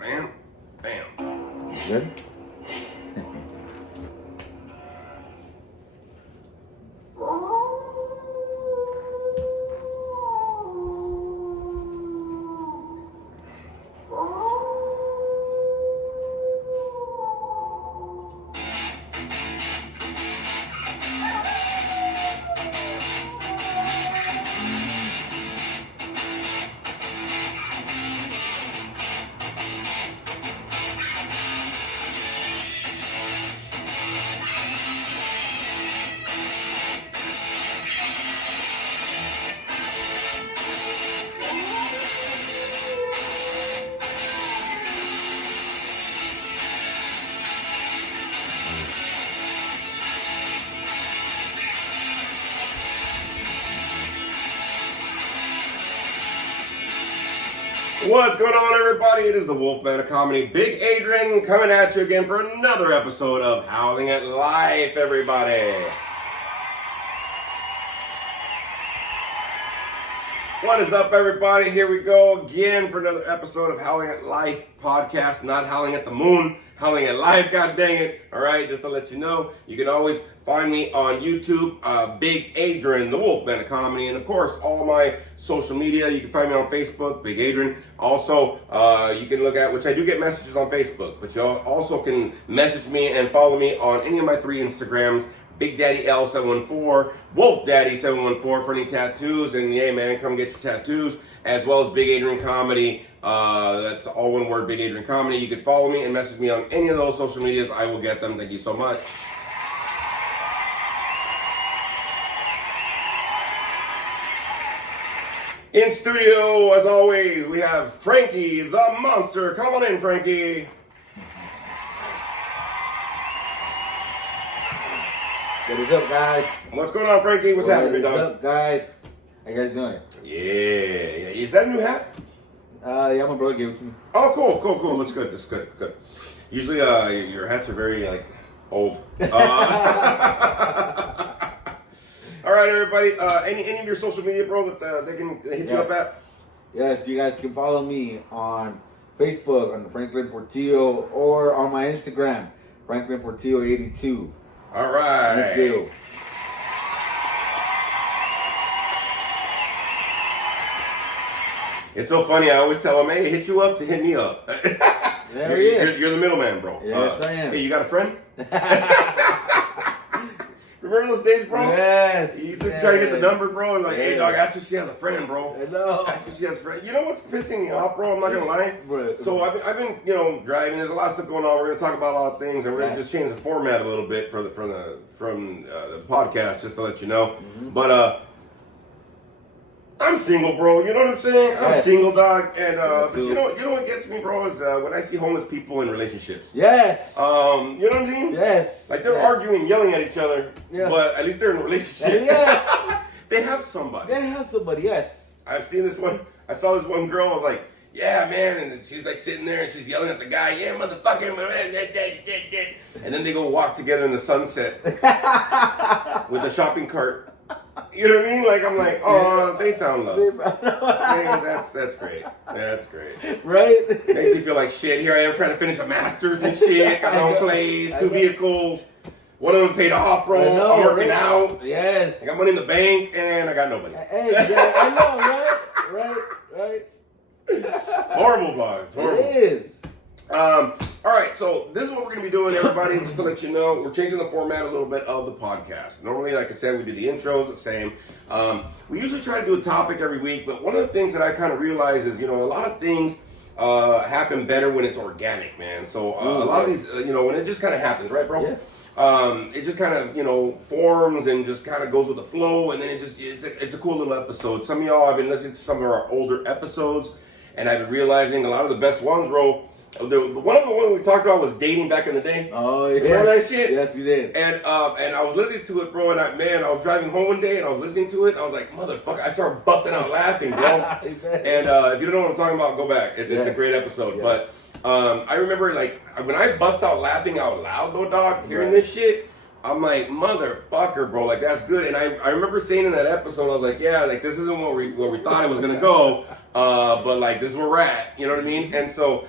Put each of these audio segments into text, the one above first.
man. Bam. Good? What's going on, everybody? It is the Wolfman of Comedy, Big Adrian, coming at you again for another episode of Howling at Life, everybody. What is up, everybody? Here we go again for another episode of Howling at Life podcast. Not Howling at the Moon, Howling at Life, god dang it. All right, just to let you know, you can always find me on YouTube, Big Adrian, the Wolfman of Comedy, and of course, all my social media. You can find me on Facebook, Big Adrian. Also, you can look at, which I do get messages on Facebook, but you also can message me and follow me on any of my 3 Instagrams, Big Daddy L714, Wolf Daddy 714 for any tattoos, and yeah, man, come get your tattoos, as well as Big Adrian Comedy. That's all one word, Big Adrian Comedy. You can follow me and message me on any of those social medias. I will get them. Thank you so much. In studio, as always, we have Frankie the Monster. Come on in, Frankie. What is up, guys? What's going on, Frankie? What's happening, dog? What's up, guys? How you guys doing? Yeah. Is that a new hat? Yeah, my brother gave it to me. Oh, cool. Looks good. That's good. Usually, your hats are very, old. All right, everybody. Any of your social media, bro, that they can hit you up at? Yes, you guys can follow me on Facebook, on Franklin Portillo, or on my Instagram, Franklin Portillo 82. All right. Thank you. It's so funny. I always tell them, hey, hit you up to hit me up. You're the middleman, bro. Yes, I am. Hey, you got a friend? Remember those days, bro? Yes. You used to try to get the number, bro, and hey, dog, ask if she has a friend, bro. I know. Ask if she has a friend. You know what's pissing me off, bro? I'm not gonna lie. Bro. So I've been, driving. There's a lot of stuff going on. We're gonna talk about a lot of things, and we're gonna just change the format a little bit from the podcast, just to let you know. Mm-hmm. But I'm single, bro. You know what I'm saying? I'm single, dog. And but you know what gets me, bro, is when I see homeless people in relationships. Yes. You know what I mean? Yes. Like they're arguing, yelling at each other, but at least they're in a relationship. Yeah. They have somebody. Yes. I've seen this one. I saw this one girl. I was like, yeah, man. And she's like sitting there and she's yelling at the guy, yeah, motherfucker. And then they go walk together in the sunset with the shopping cart. You know what I mean? Like, I'm like, oh, they found love. Man, that's great. That's great. Right? Makes me feel like shit. Here I am trying to finish a master's and shit. Got my own place, 2 vehicles. One of them paid off, bro. I'm working out. Yes. I got money in the bank, and I got nobody. Hey, yeah, I know, right? It's horrible, Bob. It's horrible. It is. All right, so this is what we're going to be doing, everybody. Just to let you know, we're changing the format a little bit of the podcast. Normally, like I said, we do the intros the same. We usually try to do a topic every week, but one of the things that I kind of realize is, a lot of things happen better when it's organic, man. So a lot of these, when it just kind of happens, right, bro? Yes. It just kind of, forms and just kind of goes with the flow, and then it's a cool little episode. Some of y'all have been listening to some of our older episodes, and I've been realizing a lot of the best ones, bro. One of the ones we talked about was dating back in the day. Oh, yeah. Remember that shit? Yes, we did. And I was listening to it, bro, and I was driving home one day, and I was listening to it, and I was like, motherfucker, I started busting out laughing, bro. And if you don't know what I'm talking about, go back. It's a great episode. Yes. But I remember, when I bust out laughing out loud, though, dog, hearing this shit, I'm like, motherfucker, bro, that's good. And I remember saying in that episode, I was like, yeah, this isn't where we thought it was going to go. but like this is where we're at, you know what I mean? And so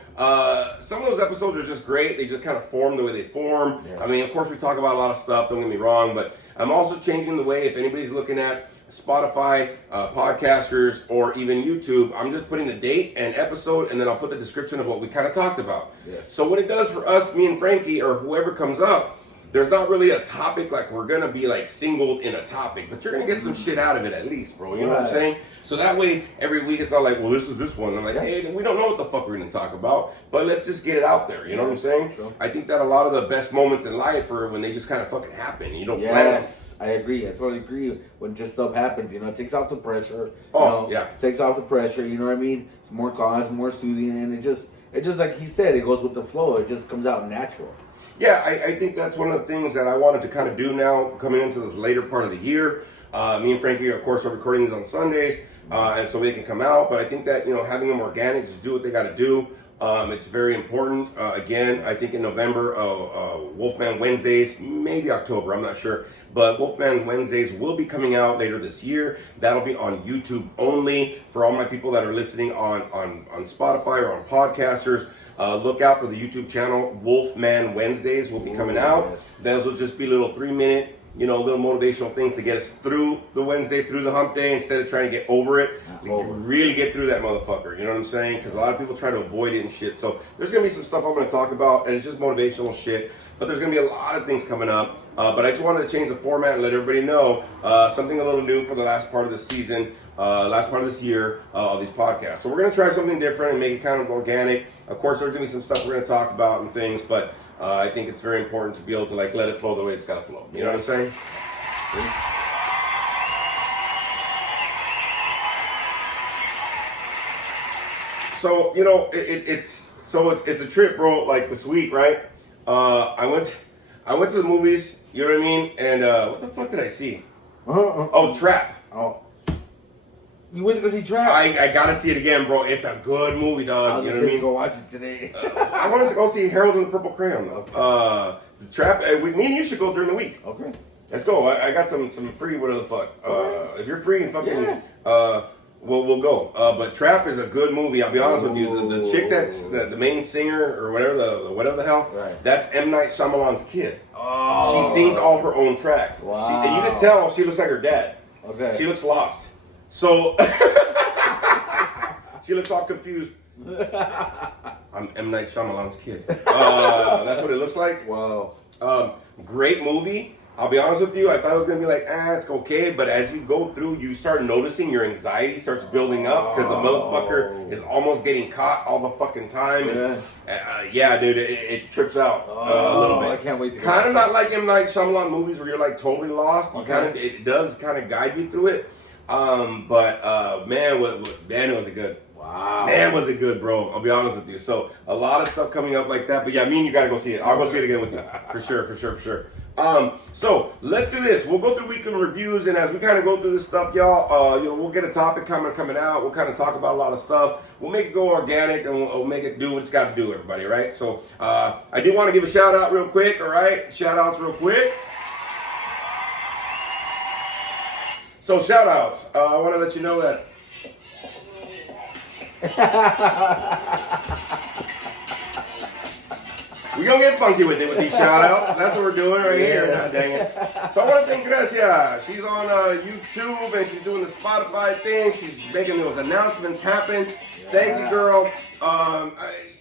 some of those episodes are just great. They just kind of form the way they form. Yes. I mean, of course, we talk about a lot of stuff, don't get me wrong, but I'm also changing the way, if anybody's looking at Spotify, podcasters, or even YouTube, I'm just putting the date and episode, and then I'll put the description of what we kind of talked about. Yes. So what it does for us, me and Frankie, or whoever comes up, there's not really a topic like we're gonna be like singled in a topic, but you're gonna get some shit out of it at least, bro. You know what I'm saying? So that way, every week it's not like, well, this is this one. I'm like, hey, we don't know what the fuck we're gonna talk about, but let's just get it out there. You know what I'm saying? Sure. I think that a lot of the best moments in life are when they just kind of fucking happen. You don't plan them. I agree. I totally agree. When just stuff happens, it takes off the pressure. Yeah. It takes off the pressure. You know what I mean? It's more calm, it's more soothing, and it just like he said, it goes with the flow. It just comes out natural. Yeah, I think that's one of the things that I wanted to kind of do now, coming into this later part of the year. Me and Frankie, of course, are recording these on Sundays, and so they can come out. But I think that having them organic, just do what they got to do. It's very important. Again, I think in November, Wolfman Wednesdays, maybe October, I'm not sure. But Wolfman Wednesdays will be coming out later this year. That'll be on YouTube only. For all my people that are listening on Spotify or on podcasters, look out for the YouTube channel. Wolfman Wednesdays will be coming out. Yes. Those will just be little 3-minute, little motivational things to get us through the Wednesday, through the hump day, instead of trying to get over it. Really get through that motherfucker. You know what I'm saying? Because a lot of people try to avoid it and shit. So there's going to be some stuff I'm going to talk about, and it's just motivational shit. But there's going to be a lot of things coming up. But I just wanted to change the format and let everybody know something a little new for the last part of the season, last part of this year, of these podcasts. So we're going to try something different and make it kind of organic. Of course, there's going to be some stuff we're going to talk about and things, but I think it's very important to be able to let it flow the way it's got to flow. You know what I'm saying? So it's a trip, bro. Like this week, right? I went to the movies. You know what I mean? And what the fuck did I see? Oh, Trap. Oh. You went to go see Trap? I gotta see it again, bro. It's a good movie, dog. You know what I mean? Go watch it today. I wanted to go see Harold and the Purple Crayon, though. Okay. Trap. Me and you should go during the week. Okay. Let's go. I got some free whatever the fuck. If you're free and fucking we'll go. But Trap is a good movie. I'll be honest with you. The chick that's the main singer or whatever the hell. Right. That's M. Night Shyamalan's kid. Oh. She sings all her own tracks. Wow. And you can tell she looks like her dad. Okay. She looks lost. So she looks all confused. I'm M. Night Shyamalan's kid. That's what it looks like. Wow. Great movie. I'll be honest with you, I thought it was going to be like, it's okay. But as you go through, you start noticing your anxiety starts building up because the motherfucker is almost getting caught all the fucking time. And, dude, it trips out a little bit. I can't wait to kind of not like M. Night Shyamalan movies where you're like totally lost. It does kind of guide you through it. But man, it was a good. Wow. Man, was it good, bro. I'll be honest with you. So a lot of stuff coming up like that. But yeah, me and you gotta go see it. I'll go see it again with you. For sure. So let's do this. We'll go through weekly reviews, and as we kind of go through this stuff, y'all, we'll get a topic coming out. We'll kind of talk about a lot of stuff. We'll make it go organic, and we'll make it do what it's got to do, everybody, right? So I do want to give a shout out real quick, all right? Shout outs real quick. So shout outs. I want to let you know that we're gonna get funky with it with these shout outs. That's what we're doing right here. God dang it. So I want to thank Gracia. She's on YouTube and she's doing the Spotify thing. She's making those announcements happen. Thank you, girl.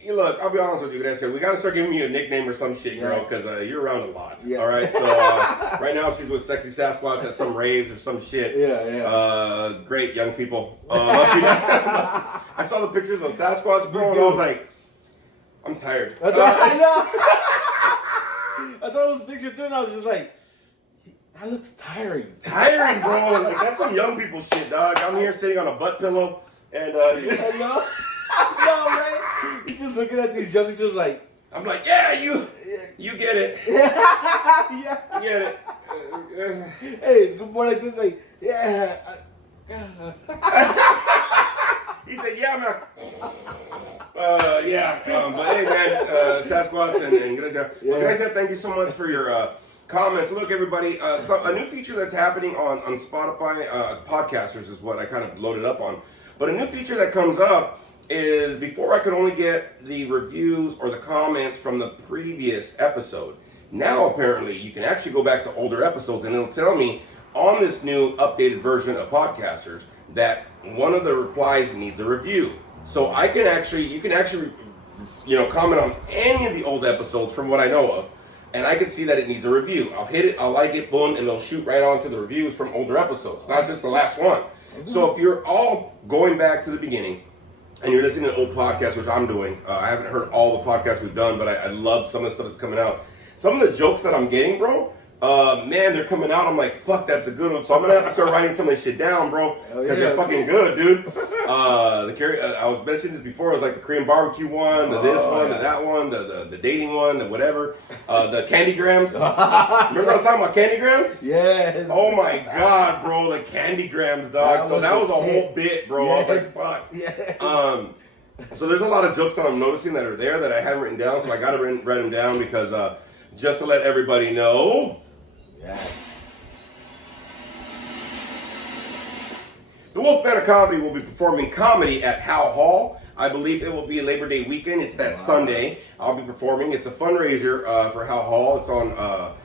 Look, I'll be honest with you, Gracia. We gotta start giving you a nickname or some shit, girl, because you're around a lot. Yeah. All right. So right now she's with Sexy Sasquatch at some raves or some shit. Yeah. Great young people. I saw the pictures of Sasquatch, bro, and I was like, I'm tired. I know. I saw those pictures too, and I was just like, that looks tiring. Tiring, bro. Like, that's some young people shit, dog. I'm here sitting on a butt pillow, and I know. No, right? You're just looking at these youngsters like, I'm like, you get it. Yeah. You get it. Hey, good morning, like this, like, He said, man. But hey, man, Sasquatch and Gracia. Well, Gracia, thank you so much for your comments. Look, everybody, a new feature that's happening on Spotify, podcasters is what I kind of loaded up on. But a new feature that comes up is before I could only get the reviews or the comments from the previous episode. Now apparently you can actually go back to older episodes and it'll tell me on this new updated version of Podcasters that one of the replies needs a review. So you can actually comment on any of the old episodes from what I know of, and I can see that it needs a review. I'll hit it, I'll like it, boom, and they'll shoot right on to the reviews from older episodes, not just the last one. So if you're all going back to the beginning and you're listening to old podcasts, which I'm doing, I haven't heard all the podcasts we've done, but I love some of the stuff that's coming out. Some of the jokes that I'm getting, bro, man, they're coming out. I'm like, fuck, that's a good one. So I'm gonna have to start writing some of this shit down, bro, because they're fucking good, dude. I was mentioning this before. It was like the Korean barbecue one, the this one, the that one, the dating one, the whatever, the candy grams. Remember I was talking about candy grams? Yes. Oh my god, bro, the candy grams, dog. That was a whole bit, bro. Yes. I was like, fuck. Yeah. So there's a lot of jokes that I'm noticing that are there that I haven't written down. So I gotta write them down because just to let everybody know. Yes. The Wolfman of Comedy will be performing comedy at Howe Hall. I believe it will be Labor Day weekend. It's that Sunday. I'll be performing. It's a fundraiser for Howe Hall. It's on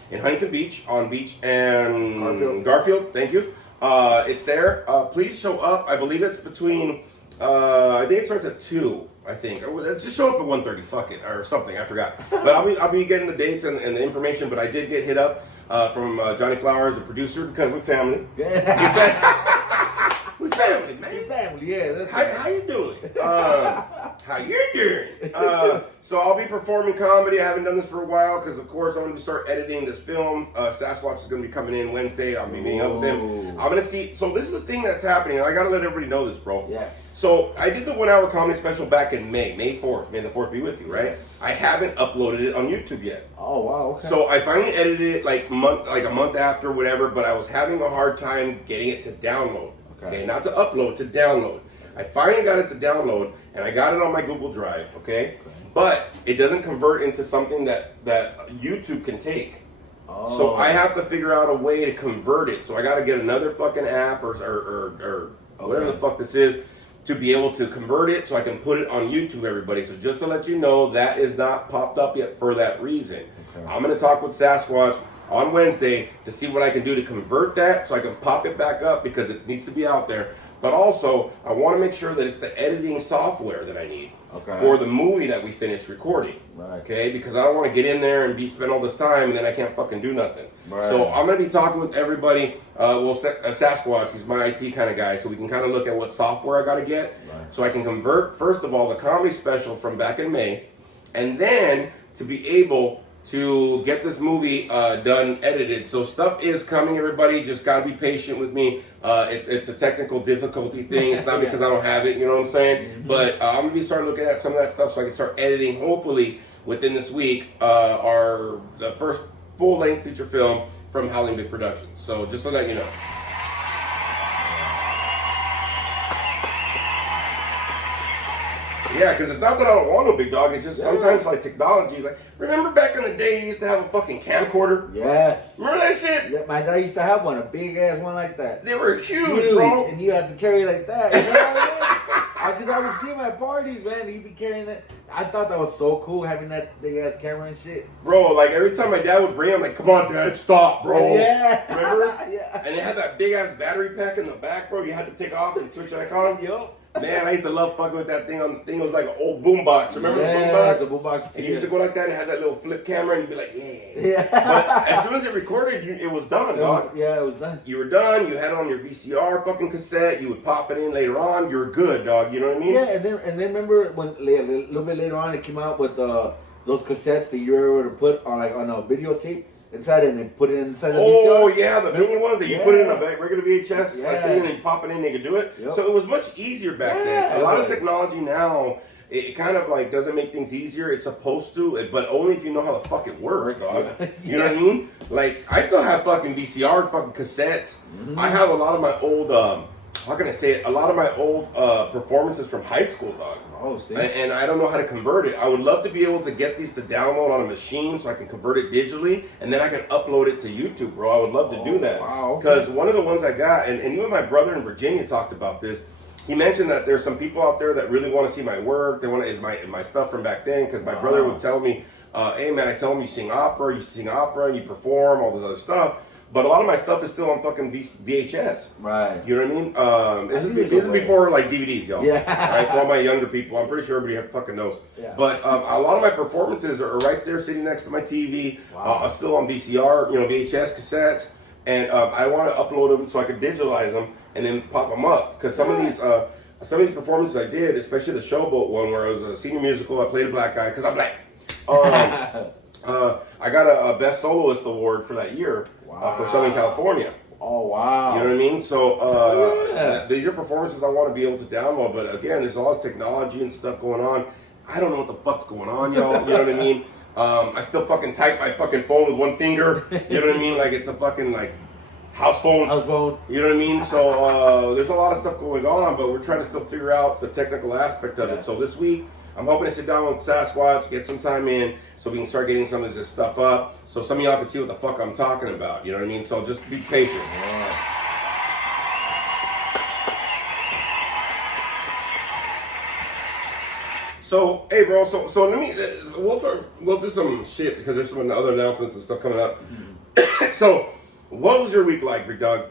in Huntington Beach, on Beach and Garfield. Thank you. It's there. Please show up. I believe it's between. I think it starts at 2. I think. Let's just show up at 1:30. Fuck it, or something. I forgot. But I'll be getting the dates and the information. But I did get hit up from Johnny Flowers, the producer, because we're family. We're family, man. We're family, yeah. That's how you doing? How you doing? So I'll be performing comedy. I haven't done this for a while because, of course, I'm going to start editing this film. Sasquatch is going to be coming in Wednesday. I'll be meeting up with him. I'm going to see. So this is the thing that's happening. And I got to let everybody know this, bro. Yes. So I did the 1 hour comedy special back in May 4th. May the 4th be with you, right? Yes. I haven't uploaded it on YouTube yet. Oh, wow. Okay. So I finally edited it like a month after, whatever. But I was having a hard time getting it to download. Okay, not to upload, to download. I finally got it to download, and I got it on my Google Drive, okay? But it doesn't convert into something that YouTube can take. Oh. So I have to figure out a way to convert it. So I got to get another fucking app or whatever the fuck this is to be able to convert it so I can put it on YouTube, everybody. So just to let you know, that is not popped up yet for that reason. Okay. I'm going to talk with Sasquatch on Wednesday to see what I can do to convert that so I can pop it back up because it needs to be out there. But also, I want to make sure that it's the editing software that I need for the movie that we finished recording. Right. Okay, because I don't want to get in there and spend all this time and then I can't fucking do nothing. Right. So I'm going to be talking with everybody. Sasquatch, he's my IT kind of guy, so we can kind of look at what software I got to get. Right. So I can convert, first of all, the comedy special from back in May, and then to be able to get this movie done, edited. So stuff is coming, everybody. Just gotta be patient with me. It's a technical difficulty thing. It's not because I don't have it, you know what I'm saying? Mm-hmm. But I'm gonna be starting looking at some of that stuff so I can start editing, hopefully, within this week, the first full-length feature film from Howling Big Productions. So just to let you know. Yeah, because it's not that I don't want no big dog. It's just sometimes like technology. Like, remember back in the day, you used to have a fucking camcorder? Yes. Remember that shit? Yeah, my dad used to have one, a big ass one like that. They were huge, bro. And you had to carry it like that. You know what I mean? Because I would see him at parties, man. He'd be carrying it. I thought that was so cool having that big ass camera and shit. Bro, like every time my dad would bring him, like, come on, Dad, stop, bro. Yeah. Remember? Yeah. And it had that big ass battery pack in the back, bro. You had to take off and switch it back on. Yup. Man, I used to love fucking with that thing on the thing. It was like an old boombox. Remember the boombox? And you used to go like that and have that little flip camera and you'd be like, yeah. But as soon as it recorded, it was done, dog. It was done. You were done. You had it on your VCR fucking cassette. You would pop it in later on. You were good, dog. You know what I mean? Yeah, and then remember when a little bit later on it came out with those cassettes that you were able to put on a videotape inside it and then put it inside the VCR. Oh yeah, the mini ones that you put in a regular VHS like thing and then you pop it in and you could do it. Yep. So it was much easier back then. A lot of technology now, it kind of like doesn't make things easier. It's supposed to, but only if you know how the fuck it works, dog. You know what I mean? Like I still have fucking VCR fucking cassettes. Mm-hmm. I have a lot of my old how can I say it? A lot of my old performances from high school, dog. Oh, see. And I don't know how to convert it. I would love to be able to get these to download on a machine so I can convert it digitally, and then I can upload it to YouTube, bro. I would love to do that. Wow. Because one of the ones I got, and even my brother in Virginia talked about this, he mentioned that there's some people out there that really want to see my work. They want to is my stuff from back then because my brother would tell me, "Hey man, I tell him you sing opera, and you perform all this other stuff." But a lot of my stuff is still on fucking VHS. Right. You know what I mean? This is before like DVDs, y'all. Yeah. Right? For all my younger people, I'm pretty sure everybody fucking knows. Yeah. But a lot of my performances are right there, sitting next to my TV. Wow. Still on VCR, VHS cassettes, and I want to upload them so I can digitalize them and then pop them up because some of these performances I did, especially the Showboat one where I was a senior musical, I played a black guy because I'm black. I got a Best Soloist Award for that year for Southern California. Oh, wow. You know what I mean? So these are performances I want to be able to download. But again, there's all this technology and stuff going on. I don't know what the fuck's going on, y'all. You know what I mean? I still fucking type my fucking phone with one finger. You know what I mean? Like it's a fucking like house phone. House phone. You know what I mean? So there's a lot of stuff going on, but we're trying to still figure out the technical aspect of it. So this week, I'm hoping to sit down with Sasquatch, get some time in, so we can start getting some of this stuff up, so some of y'all can see what the fuck I'm talking about. You know what I mean? So just be patient. So, hey, bro. So let me. We'll do some shit because there's some other announcements and stuff coming up. So, what was your week like, big dog?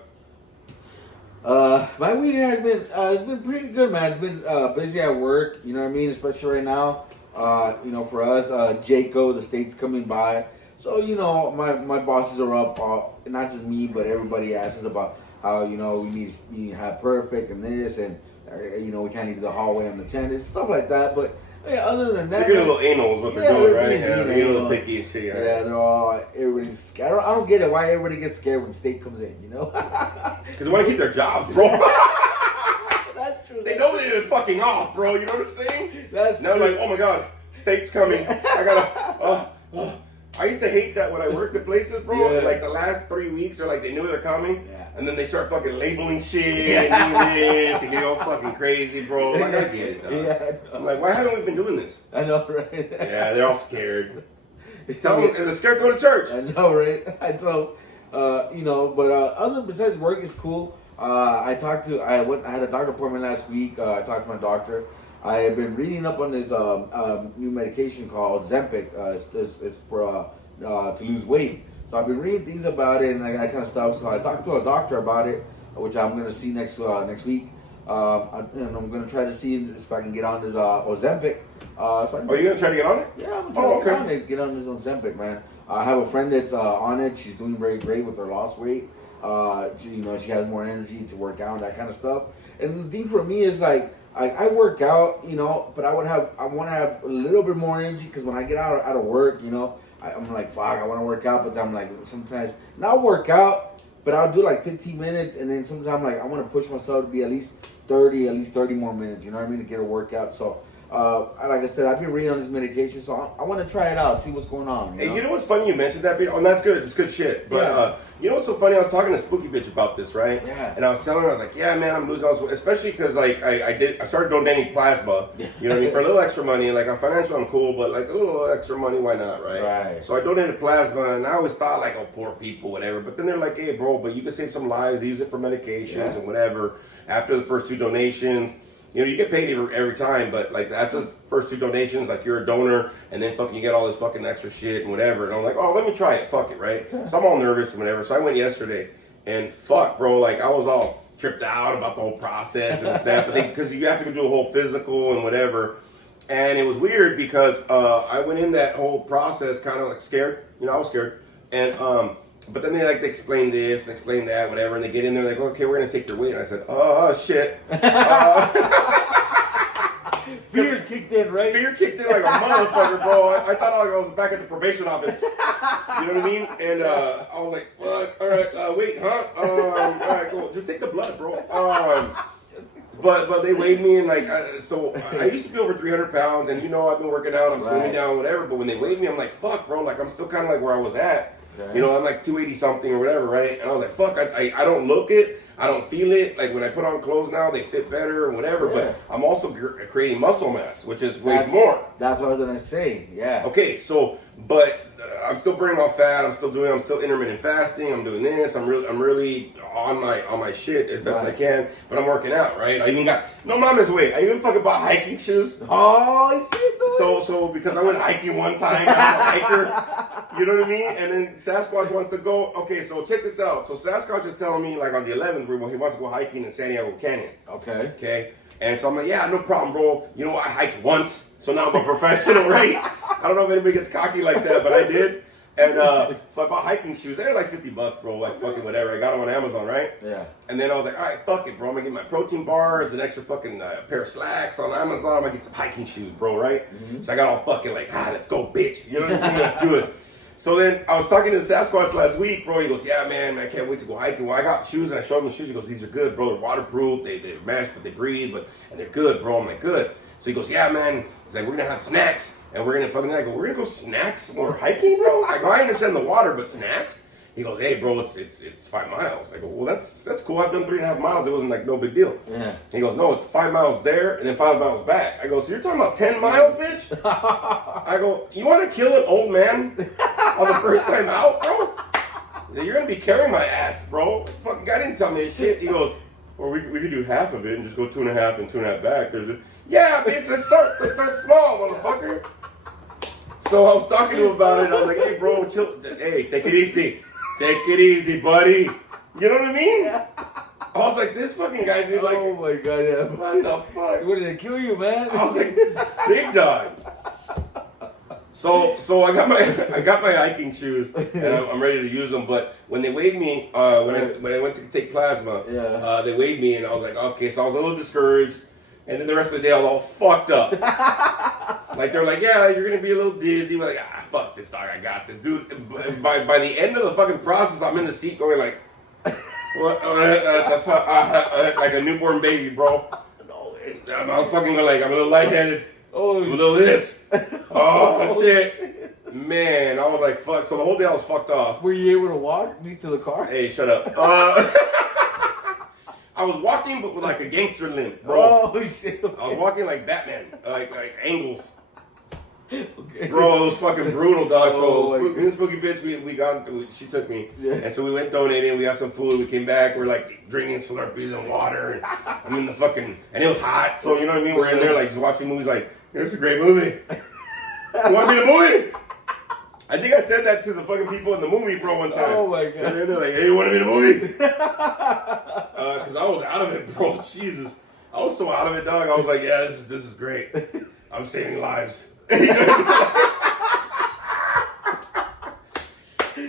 My week has been it's been pretty good, man. It's been busy at work, you know what I mean, especially right now. For us, Jaco, the state's coming by. So, my bosses are up, not just me, but everybody asks us about how, we need to have perfect and this, and, we can't leave the hallway unattended, stuff like that. But, yeah, other than that. They're getting a little anal is what they're doing, right? They're getting a little picky and shit. Yeah, everybody's scared. I don't get it. Why everybody gets scared when the state comes in, Because they want to keep their jobs, bro. That's true. They know they've been fucking off, bro. You know what I'm saying? That's now true. Like, oh my god, state's coming. I gotta. I used to hate that when I worked at places, bro. Yeah. Like the last 3 weeks, or like they knew they're coming, and then they start fucking labeling shit and doing this and get all fucking crazy, bro. Like I get it, dog. Yeah, I'm like, why haven't we been doing this? I know, right? Yeah, they're all scared. Tell them, if they're scared, go to church. I know, right? I told, but other besides work is cool. I had a doctor appointment last week. I talked to my doctor. I have been reading up on this new medication called Ozempic. It's for to lose weight. So I've been reading things about it and that kind of stuff. So I talked to a doctor about it, which I'm going to see next week. I'm going to try to see if I can get on this Ozempic. Are you going to try to get on it? Yeah, I'm going to get on this Ozempic, man. I have a friend that's on it. She's doing very great with her lost weight. She has more energy to work out and that kind of stuff. And the thing for me is like, I work out, but I want to have a little bit more energy because when I get out of work, I'm like, fuck, I want to work out, but then I'm like, sometimes, not work out, but I'll do like 15 minutes, and then sometimes I'm like, I want to push myself to be at least 30 more minutes, you know what I mean, to get a workout. So, like I said, I've been reading on this medication, so I want to try it out, see what's going on. You know what's funny? You mentioned that, and that's good. It's good shit. But you know what's so funny? I was talking to Spooky Bitch about this, right? Yeah. And I was telling her, I was like, yeah, man, I'm losing all this weight. Especially because, like, I started donating plasma, you know what I mean, for a little extra money. Like, I'm financial, I'm cool, but, like, a little extra money, why not, right? Right. So I donated plasma, and I always thought, like, oh, poor people, whatever. But then they're like, hey, bro, but you can save some lives. They use it for medications and whatever. After the first 2 donations, you get paid every time, but like after the first 2 donations, like you're a donor, and then fucking you get all this fucking extra shit and whatever. And I'm like, oh, let me try it. Fuck it, right? So I'm all nervous and whatever. So I went yesterday, and fuck, bro, like I was all tripped out about the whole process and stuff. But because you have to go do a whole physical and whatever. And it was weird because I went in that whole process kind of like scared. I was scared. And but then they explain this and explain that, whatever, and they get in there like, okay, we're gonna take your weight. And I said, oh shit. Fear's kicked in, right? Fear kicked in like a motherfucker, bro. I thought I was back at the probation office. You know what I mean? And I was like, fuck, all right, wait, huh? All right, cool. Just take the blood, bro. But they weighed me and so I used to be over 300 pounds, and I've been working out, I'm slimming down, whatever. But when they weighed me, I'm like, fuck, bro. Like I'm still kind of like where I was at. Okay. I'm like 280 something or whatever, right? And I was like, fuck, I don't look it. I don't feel it. Like when I put on clothes now, they fit better or whatever. Yeah. But I'm also creating muscle mass, which is weighs more. That's what I was gonna say. Yeah. Okay, so but I'm still burning off fat. I'm still intermittent fasting. I'm doing this. I'm really on my shit as best I can. But I'm working out, right? I even got no mama's way. I even fucking bought hiking shoes. Oh shit! So because I went hiking one time, I'm a hiker. You know what I mean? And then Sasquatch wants to go. Okay, so check this out. So Sasquatch is telling me like on the 11th, where he wants to go hiking in San Diego Canyon. Okay. Okay. And so I'm like, yeah, no problem, bro. You know, I hiked once, so now I'm a professional, right? I don't know if anybody gets cocky like that, but I did. And so I bought hiking shoes. They're like $50, bro. Like fucking whatever. I got them on Amazon, right? Yeah. And then I was like, all right, fuck it, bro. I'm gonna get my protein bars, an extra fucking pair of slacks on Amazon. I'm gonna get some hiking shoes, bro, right? Mm-hmm. So I got all fucking like, let's go, bitch. You know what I'm saying? Let's do this. So then I was talking to the Sasquatch last week, bro. He goes, yeah, man, I can't wait to go hiking. Well, I got shoes and I showed him the shoes. He goes, these are good, bro. They're waterproof. They're mesh, but they breathe, and they're good, bro. I'm like, good. So he goes, yeah, man. He's like, we're gonna have snacks and we're gonna fucking. I go, we're gonna go snacks when we're hiking, bro. I go, I understand the water, but snacks. He goes, hey, bro, it's 5 miles. I go, well, that's cool. I've done 3.5 miles. It wasn't like no big deal. Yeah. He goes, no, it's 5 miles there and then 5 miles back. I go, so you're talking about 10 miles, bitch? I go, you want to kill an old man on the first time out, bro? You're gonna be carrying my ass, bro. Fucking guy didn't tell me this shit. He goes, well, we could do half of it and just go 2.5 and 2.5 back. Yeah, bitch, let's start small, motherfucker. So I was talking to him about it. I was like, hey, bro, chill. Hey, take it easy. Take it easy, buddy. You know what I mean? I was like, this fucking guy, dude, like, oh my god, yeah. What the fuck? What did they kill you, man? I was like, big dog. So I got my hiking shoes and I'm ready to use them. But when they weighed me, when I went to take plasma, they weighed me and I was like, okay. So I was a little discouraged. And then the rest of the day I was all fucked up. Like they're like, yeah, you're gonna be a little dizzy. We're like, fuck this dog, I got this, dude. By the end of the fucking process, I'm in the seat going like, what? Like a newborn baby, bro. I'm fucking like, I'm a little lightheaded. Oh, a little this. Oh shit, man. I was like, fuck. So the whole day I was fucked off. Were you able to walk me to the car? Hey, shut up. I was walking, but with like a gangster limp, bro. Oh shit! Okay. I was walking like Batman, like angles. Okay. Bro, it was fucking brutal, dog. Oh, So me and Spooky bitch, she took me, and so we went donating. We got some food. We came back. We're like drinking Slurpees and water. And I'm in the fucking, and it was hot. So you know what I mean? We're in there like just watching movies. Like, it's a great movie. You want to be in a movie? I think I said that to the fucking people in the movie, bro, one time. Oh my god! And they're like, "Hey, you want to be in a movie?" Because I was out of it, bro. Jesus, I was so out of it, dog. I was like, "Yeah, this is great. I'm saving lives."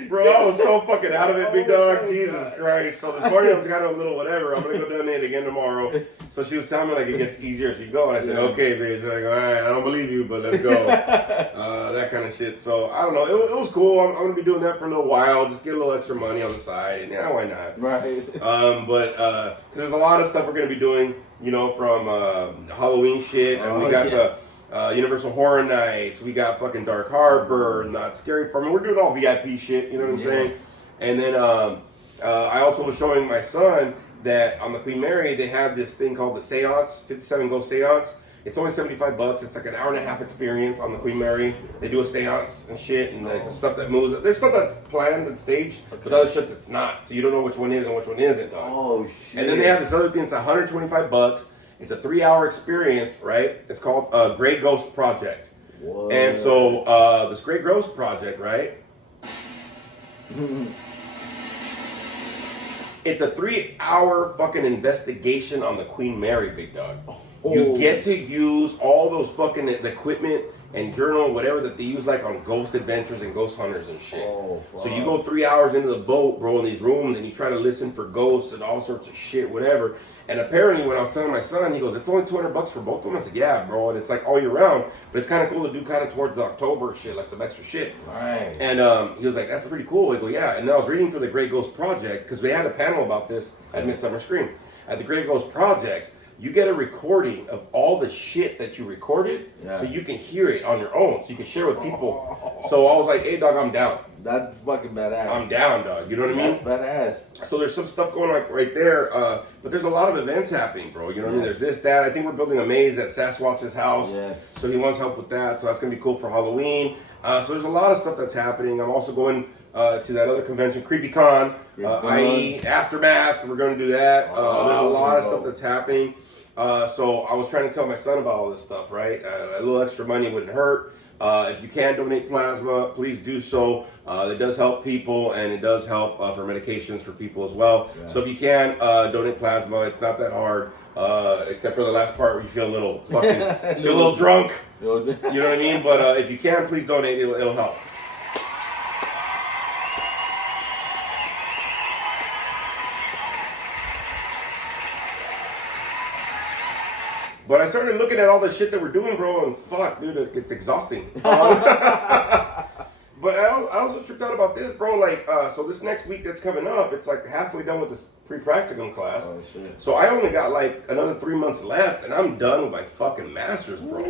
Bro, I was so fucking out of it, big dog. Jesus Christ. So this morning I was kind of a little whatever. I'm going to go donate again tomorrow. So she was telling me like it gets easier as you go. And I said, okay, bitch. She's like, all right, I don't believe you, but let's go. That kind of shit. So I don't know. It was cool. I'm going to be doing that for a little while. Just get a little extra money on the side. And yeah, why not? Right. But because there's a lot of stuff we're going to be doing, you know, from Halloween shit. And we got the Universal Horror Nights, we got fucking Dark Harbor, Not Scary Farm. We're doing all VIP shit, you know what I'm saying? And then I also was showing my son that on the Queen Mary, they have this thing called the Seance, 57 Ghost Seance. It's only $75. It's like an hour and a half experience on the Queen Mary. They do a seance and shit, and the stuff that moves. There's stuff that's planned and staged, but other shit that's not. So you don't know which one is and which one isn't, dog. Oh shit! And then they have this other thing. It's $125. It's a 3-hour experience, right? It's called Great Ghost Project. What? And so this Great Ghost Project, right? It's a 3-hour fucking investigation on the Queen Mary, big dog. You get to use all those fucking equipment and journal, whatever that they use like on ghost adventures and ghost hunters and shit. So you go 3 hours into the boat, bro, in these rooms, and you try to listen for ghosts and all sorts of shit, whatever. And apparently, when I was telling my son, he goes, "It's only $200 for both of them." I said, "Yeah, bro," and it's like all year round, but it's kind of cool to do kind of towards the October shit, like some extra shit. Right. And he was like, "That's pretty cool." I go, "Yeah." And then I was reading for the Great Ghost Project because they had a panel about this at Midsummer Scream. At the Great Ghost Project, you get a recording of all the shit that you recorded, so you can hear it on your own, so you can share with people. So I was like, hey, dog, I'm down. That's fucking badass. I'm down, dog. You know what I mean? That's badass. So there's some stuff going on right there, but there's a lot of events happening, bro. You know what I mean? There's this, that. I think we're building a maze at Sasquatch's house. Yes. So he wants help with that. So that's going to be cool for Halloween. So there's a lot of stuff that's happening. I'm also going to that other convention, CreepyCon, i.e. Aftermath. We're going to do that. There's a lot of stuff that's happening. So I was trying to tell my son about all this stuff, right? A little extra money wouldn't hurt. If you can donate plasma, please do so. It does help people, and it does help for medications for people as well. Yes. So if you can donate plasma, it's not that hard, except for the last part where you feel a little fucking, feel a little drunk. You know what I mean? But if you can, please donate. It'll help. But I started looking at all the shit that we're doing, bro, and fuck, dude, it's exhausting. But I also tripped out about this, bro. Like, so this next week that's coming up, it's like halfway done with this pre-practicum class. Oh, shit. So I only got like another 3 months left, and I'm done with my fucking masters, bro. Wow.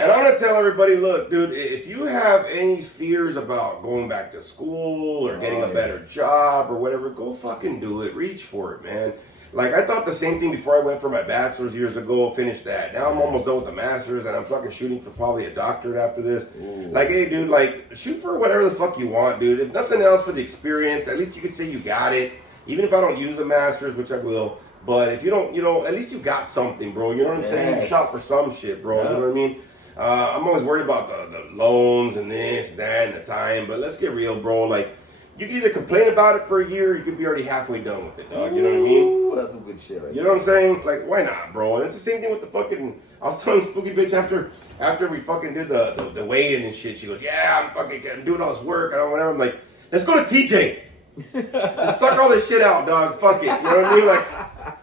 And I'm gonna tell everybody, look, dude, if you have any fears about going back to school or getting a better job or whatever, go fucking do it. Reach for it, man. Like, I thought the same thing before I went for my bachelor's years ago, finished that. Now I'm almost done with the master's, and I'm fucking shooting for probably a doctorate after this. Ooh. Like, hey, dude, like, shoot for whatever the fuck you want, dude. If nothing else for the experience, at least you can say you got it. Even if I don't use the master's, which I will. But if you don't, you know, at least you got something, bro. You know what I'm saying? You shot for some shit, bro. You know what I mean? I'm always worried about the loans and this, that, and the time. But let's get real, bro. Like, you can either complain about it for a year, or you could be already halfway done with it, dog. You know what I mean? Ooh, that's some good shit, right? You know what I'm saying? Like, why not, bro? And it's the same thing with the fucking. I was telling Spooky Bitch after we fucking did the weigh-in and shit. She goes, "Yeah, I'm fucking doing all this work. I don't whatever." I'm like, "Let's go to TJ. Just suck all this shit out, dog. Fuck it." You know what I mean? Like,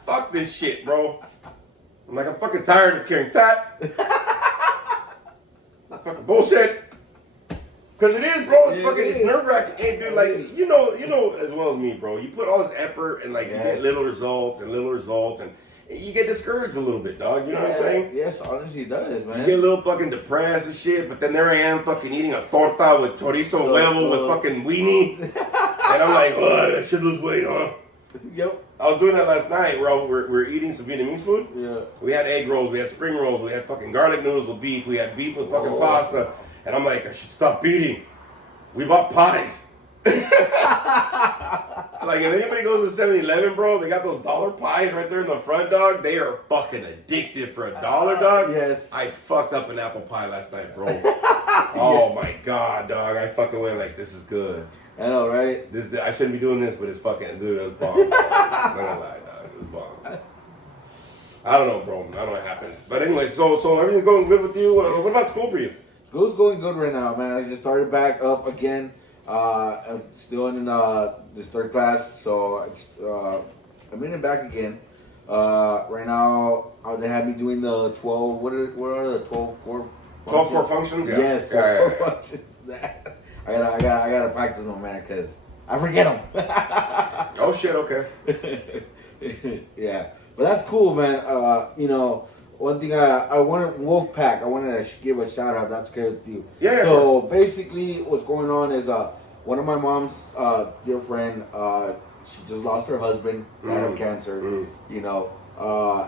fuck this shit, bro. I'm like, I'm fucking tired of carrying fat. Fucking bullshit. Cause it is, bro. It's fucking, it's nerve wracking. And dude, like, you know as well as me, bro. You put all this effort and like you get little results, and you get discouraged a little bit, dog. You know what I'm saying? Yes, honestly, it does, man. You get a little fucking depressed and shit, but then there I am, fucking eating a torta with chorizo huevo with fucking weenie, and I'm like, oh, I should lose weight, huh? Yep. I was doing that last night. We're eating some Vietnamese food. Yeah. We had egg rolls, we had spring rolls, we had fucking garlic noodles with beef, we had beef with fucking pasta. And I'm like, I should stop eating. We bought pies. Like, if anybody goes to 7-Eleven, bro, they got those dollar pies right there in the front, dog. They are fucking addictive for $1, dog. Yes. I fucked up an apple pie last night, bro. Oh, my God, dog. I fucking went like, this is good. I know, right? I shouldn't be doing this, but it's fucking, dude, it was bomb. I'm not gonna lie, dog. It was bomb. I don't know, bro. I don't know what happens. But anyway, so everything's going good with you. What about school for you? School's going good right now, man. I just started back up again. I'm still in this third class, so I'm in it back again. Right now, they have me doing the 12. What are the 12 core? 12 core functions. Yeah. Yes, 12 core functions. That I gotta practice them, man, because I forget them. Oh shit. Okay. Yeah, but that's cool, man. You know. One thing I wanted Wolfpack. I wanted to give a shout out. That's good with you. Yeah. So basically, what's going on is one of my mom's dear friend. She just lost her husband, died of cancer. You know,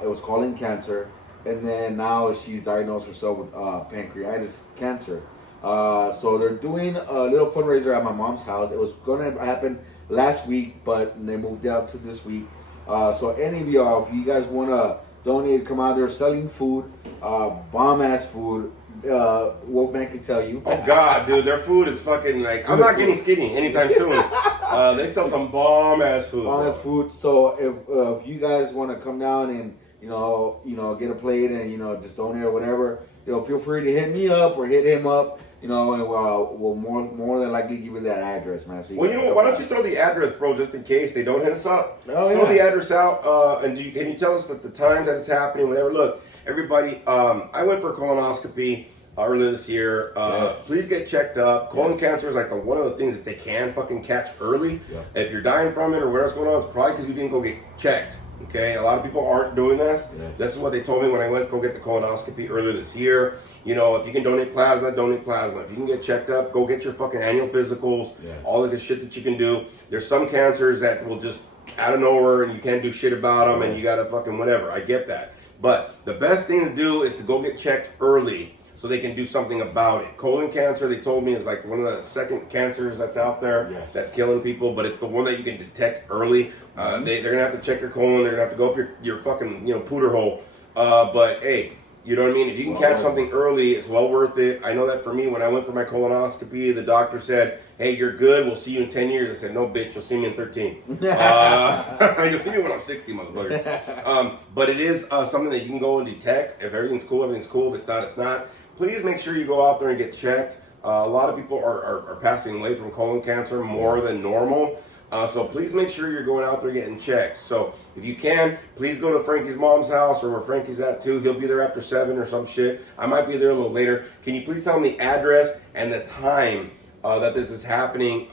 it was colon cancer, and then now she's diagnosed herself with pancreatic cancer. So they're doing a little fundraiser at my mom's house. It was going to happen last week, but they moved it out to this week. So any of y'all, if you guys want to donate, come out there selling food, bomb ass food. Wolfman can tell you. Oh God, dude, their food is fucking like. I'm not getting skinny anytime soon. They sell some bomb ass food. Bomb ass food. So if you guys want to come down and you know get a plate and just donate or whatever, feel free to hit me up or hit him up. And we'll more than likely give you that address, man. So well, why don't you throw the address, bro, just in case they don't hit us up. Oh, yeah. Throw the address out, and can you tell us that the time that it's happening, whatever. Look, everybody, I went for a colonoscopy earlier this year. Please get checked up. Colon cancer is like one of the things that they can fucking catch early. If you're dying from it or whatever's going on, it's probably because you didn't go get checked. Okay, a lot of people aren't doing this. This is what they told me when I went to go get the colonoscopy earlier this year. You know, if you can donate plasma, donate plasma. If you can get checked up, go get your fucking annual physicals. All of the shit that you can do. There's some cancers that will just out of nowhere and you can't do shit about them and you gotta fucking whatever. I get that. But the best thing to do is to go get checked early so they can do something about it. Colon cancer, they told me, is like one of the second cancers that's out there that's killing people, but it's the one that you can detect early. They're gonna have to check your colon. They're gonna have to go up your fucking pooter hole. But hey, you know what I mean? If you can catch something early, it's well worth it. I know that for me, when I went for my colonoscopy, the doctor said, "Hey, you're good. We'll see you in 10 years." I said, "No, bitch. You'll see me in 13. You'll see me when I'm 60, motherfucker." But it is something that you can go and detect. If everything's cool, everything's cool. If it's not, it's not. Please make sure you go out there and get checked. A lot of people are passing away from colon cancer more than normal. So please make sure you're going out there getting checked. So if you can, please go to Frankie's mom's house or where Frankie's at too. He'll be there after 7 or some shit. I might be there a little later. Can you please tell him the address and the time that this is happening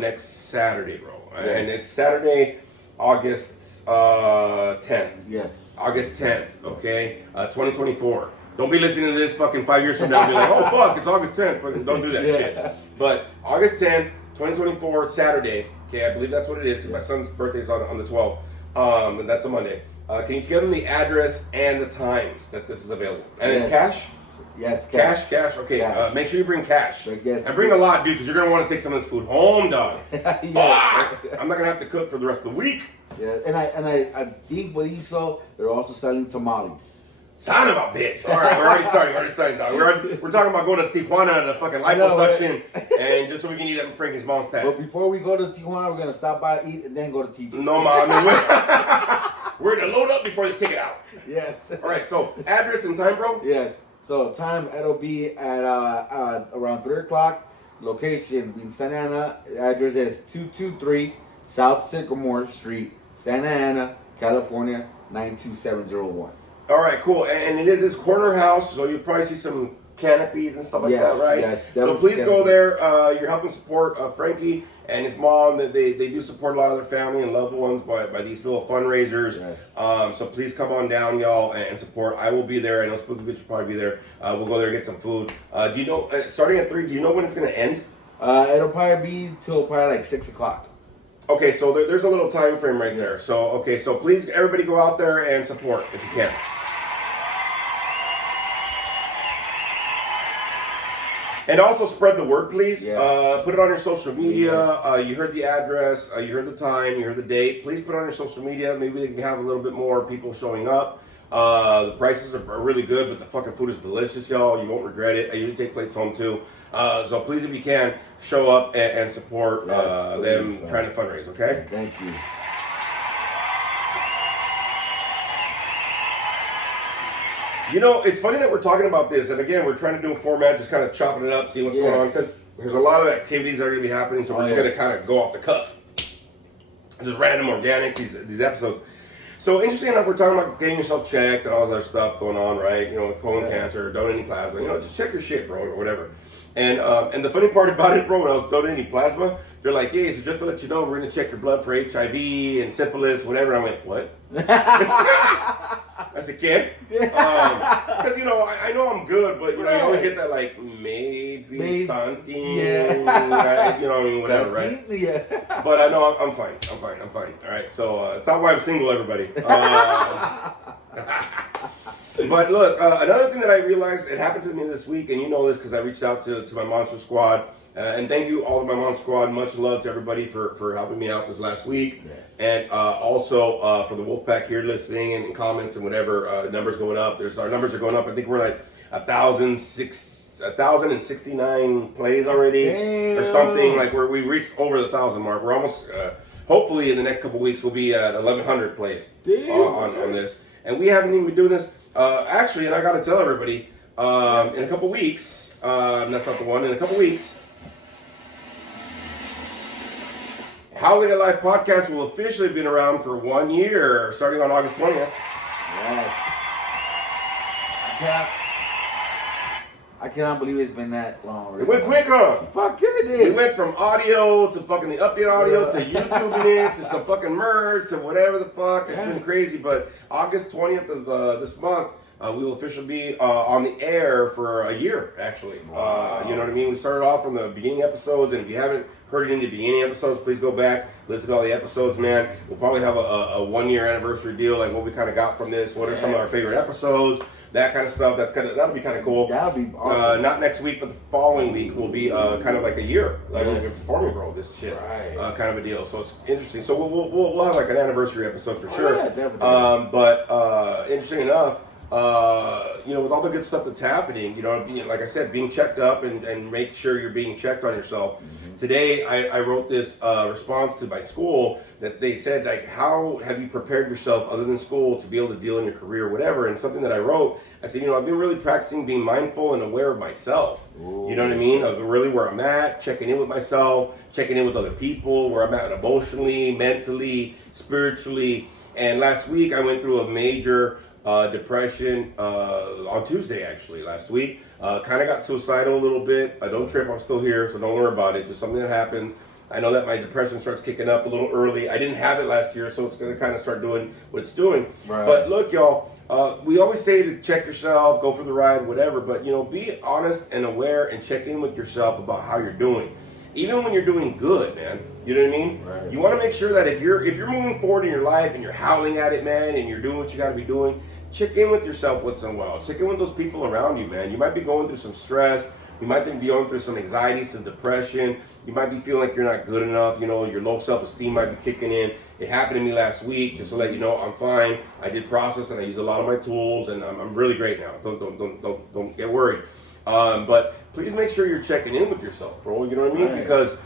next Saturday, bro? And it's Saturday, August 10th. Yes. August 10th, okay? 2024. Don't be listening to this fucking 5 years from now and be like, "Oh, fuck, it's August 10th. Fucking don't do that shit. But August 10th, 2024, Saturday. Okay, I believe that's what it is because my son's birthday is on the 12th. And that's a Monday. Can you give them the address and the times that this is available? And then cash? Yes, Cash. Okay, Cash. Make sure you bring cash. Yes. And bring a lot, dude, because you're going to want to take some of this food home, dog. Fuck! I'm not going to have to cook for the rest of the week. Yeah, and I believe so. They're also selling tamales. Son of a bitch. All right, we're already starting, dog. We're talking about going to Tijuana to fucking liposuction and just so we can eat at Frankie's mom's pad. But before we go to Tijuana, we're going to stop by, eat, and then go to TJ. No, Mom. We're going to load up before they take it out. Yes. All right, so address and time, bro? Yes. So time, it'll be at around 3 o'clock. Location in Santa Ana. The address is 223 South Sycamore Street, Santa Ana, California, 92701. All right, cool. And it is this corner house, so you'll probably see some canopies and stuff like that, right? Yes. So please go there. You're helping support Frankie and his mom. They do support a lot of their family and loved ones by these little fundraisers. Yes. So please come on down, y'all, and support. I will be there. I know Spooky Bitch will probably be there. We'll go there and get some food. Do you know, starting at 3, do you know when it's going to end? It'll probably be till probably like 6 o'clock. Okay, so there's a little time frame right there. So please, everybody go out there and support if you can. And also spread the word, please. Yes. Put it on your social media. You heard the address. You heard the time. You heard the date. Please put it on your social media. Maybe they can have a little bit more people showing up. The prices are really good, but the fucking food is delicious, y'all. You won't regret it. I usually take plates home, too. So please, if you can, show up and support them trying to fundraise, okay? Thank you. You know, it's funny that we're talking about this, and again, we're trying to do a format, just kind of chopping it up, see what's going on, because there's a lot of activities that are going to be happening, so we're just going to kind of go off the cuff. Just random, organic, these episodes. So, interesting enough, we're talking about getting yourself checked and all this other stuff going on, right? You know, colon cancer, donating plasma, just check your shit, bro, or whatever. And the funny part about it, bro, when I was donating plasma, they're like, "Hey, so just to let you know, we're going to check your blood for HIV and syphilis, whatever." I went, "What?" I said, "Kid," because I know I'm good, but you always get that like maybe something, right? Whatever, right? Yeah. But I know I'm fine. All right, so it's not why I'm single, everybody. But look, another thing that I realized, it happened to me this week, and you know this because I reached out to my Monster Squad. And thank you all to my Monster Squad. Much love to everybody for helping me out this last week. Yes. And also for the Wolfpack here listening and comments and whatever, numbers going up. Our numbers are going up. I think we're like 1,069 plays already. Or something. Like we reached over the 1,000 mark. We're almost, hopefully in the next couple weeks, we'll be at 1,100 plays on this. And we haven't even been doing this. Actually, and I got to tell everybody, in a couple weeks, that's not the one, in a couple weeks, Howling at Life podcast will officially have been around for 1 year, starting on August 20th. Yes. I cannot believe it's been that long. It went quick, huh? Fuck yeah, it did. We went from audio to fucking the upbeat audio to YouTubing it to some fucking merch to whatever the fuck. It's been crazy. But August 20th of this month, we will officially be on the air for a year, actually. Wow. You know what I mean? We started off from the beginning episodes, and if you haven't heard any of the beginning episodes, please go back, listen to all the episodes, man. We'll probably have a 1 year anniversary deal, like what we kind of got from this, what are some of our favorite episodes, that kind of stuff. That'll be kind of cool. That'll be awesome. Not next week, but the following week will be kind of like a year, like we'll be performing, bro. This shit, kind of a deal. So it's interesting. So we'll have like an anniversary episode for sure. Yeah, definitely. But interesting enough, you know, with all the good stuff that's happening, you know, like I said, being checked up and make sure you're being checked on yourself. Mm-hmm. Today, I wrote this response to my school that they said, like, how have you prepared yourself other than school to be able to deal in your career or whatever? And something that I wrote, I said, you know, I've been really practicing being mindful and aware of myself. Ooh. You know what I mean? Of really where I'm at, checking in with myself, checking in with other people, where I'm at emotionally, mentally, spiritually. And last week, I went through a major depression on Tuesday, actually, last week. Kind of got suicidal a little bit. I don't trip, I'm still here, so don't worry about it. Just something that happens. I know that my depression starts kicking up a little early. I didn't have it last year, so it's going to kind of start doing what it's doing. Right. But look, y'all, we always say to check yourself, go for the ride, whatever. But, you know, be honest and aware and check in with yourself about how you're doing. Even when you're doing good, man. You know what I mean? Right. You want to make sure that if you're moving forward in your life and you're howling at it, man, and you're doing what you got to be doing, check in with yourself once in a while. Check in with those people around you, man. You might be going through some stress. You might be going through some anxiety, some depression. You might be feeling like you're not good enough. You know, your low self-esteem might be kicking in. It happened to me last week. Just to let you know, I'm fine. I did process and I used a lot of my tools, and I'm really great now. Don't get worried. But please make sure you're checking in with yourself, bro. You know what I mean? Right. Because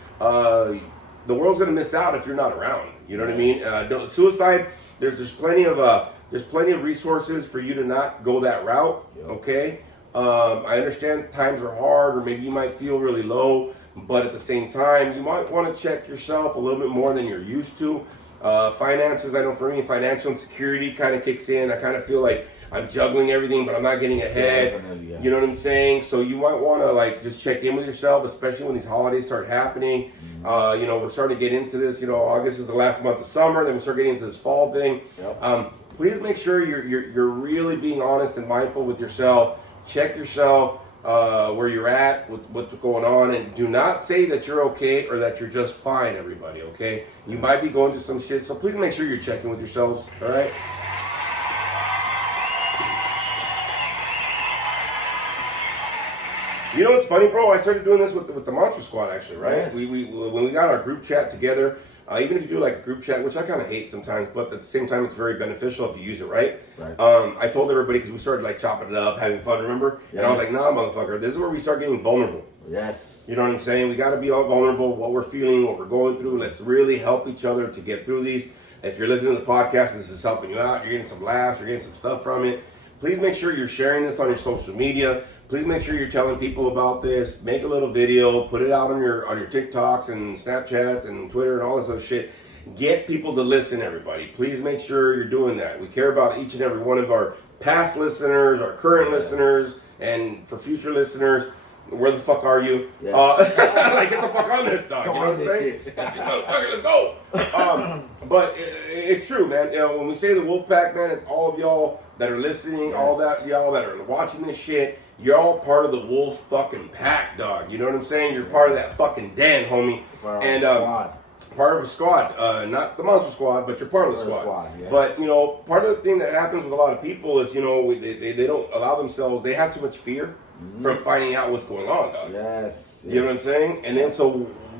the world's gonna miss out if you're not around. You know what I mean? Suicide. There's plenty of resources for you to not go that route. Okay. I understand times are hard, or maybe you might feel really low, but at the same time, you might want to check yourself a little bit more than you're used to. Finances, I know for me, financial insecurity kind of kicks in. I kind of feel like I'm juggling everything, but I'm not getting ahead. Yeah. You know what I'm saying? So you might want to like just check in with yourself, especially when these holidays start happening. Mm-hmm. You know, we're starting to get into this. You know, August is the last month of summer. Then we start getting into this fall thing. Yep. Please make sure you're really being honest and mindful with yourself. Check yourself where you're at, with what's going on, and do not say that you're okay or that you're just fine, everybody, okay? You might be going through some shit, so please make sure you're checking with yourselves, all right? You know what's funny, bro? I started doing this with the Monster Squad, actually, right? Yes. We when we got our group chat together, even if you do like a group chat, which I kind of hate sometimes, but at the same time, it's very beneficial if you use it right. I told everybody, because we started like chopping it up, having fun, remember? Yeah. And I was like, nah, motherfucker, this is where we start getting vulnerable. Yes. You know what I'm saying? We got to be all vulnerable, what we're feeling, what we're going through. Let's really help each other to get through these. If you're listening to the podcast and this is helping you out, you're getting some laughs, you're getting some stuff from it, please make sure you're sharing this on your social media. Please make sure you're telling people about this. Make a little video, put it out on your TikToks and Snapchats and Twitter and all this other shit. Get people to listen, everybody. Please make sure you're doing that. We care about each and every one of our past listeners, our current listeners, and for future listeners. Where the fuck are you? Yes. Like, get the fuck on this, dog. You know what I'm saying? Let's go. But it's true, man. You know, when we say the Wolfpack, man, it's all of y'all that are listening, all that y'all that are watching this shit. You're all part of the wolf fucking pack, dog. You know what I'm saying? You're part of that fucking den, homie. And part of a squad. Not the Monster Squad, but you're part of the squad. Yes. But, you know, part of the thing that happens with a lot of people is, you know, they don't allow themselves, they have too much fear from finding out what's going on, dog. Yes. You know what I'm saying? And then so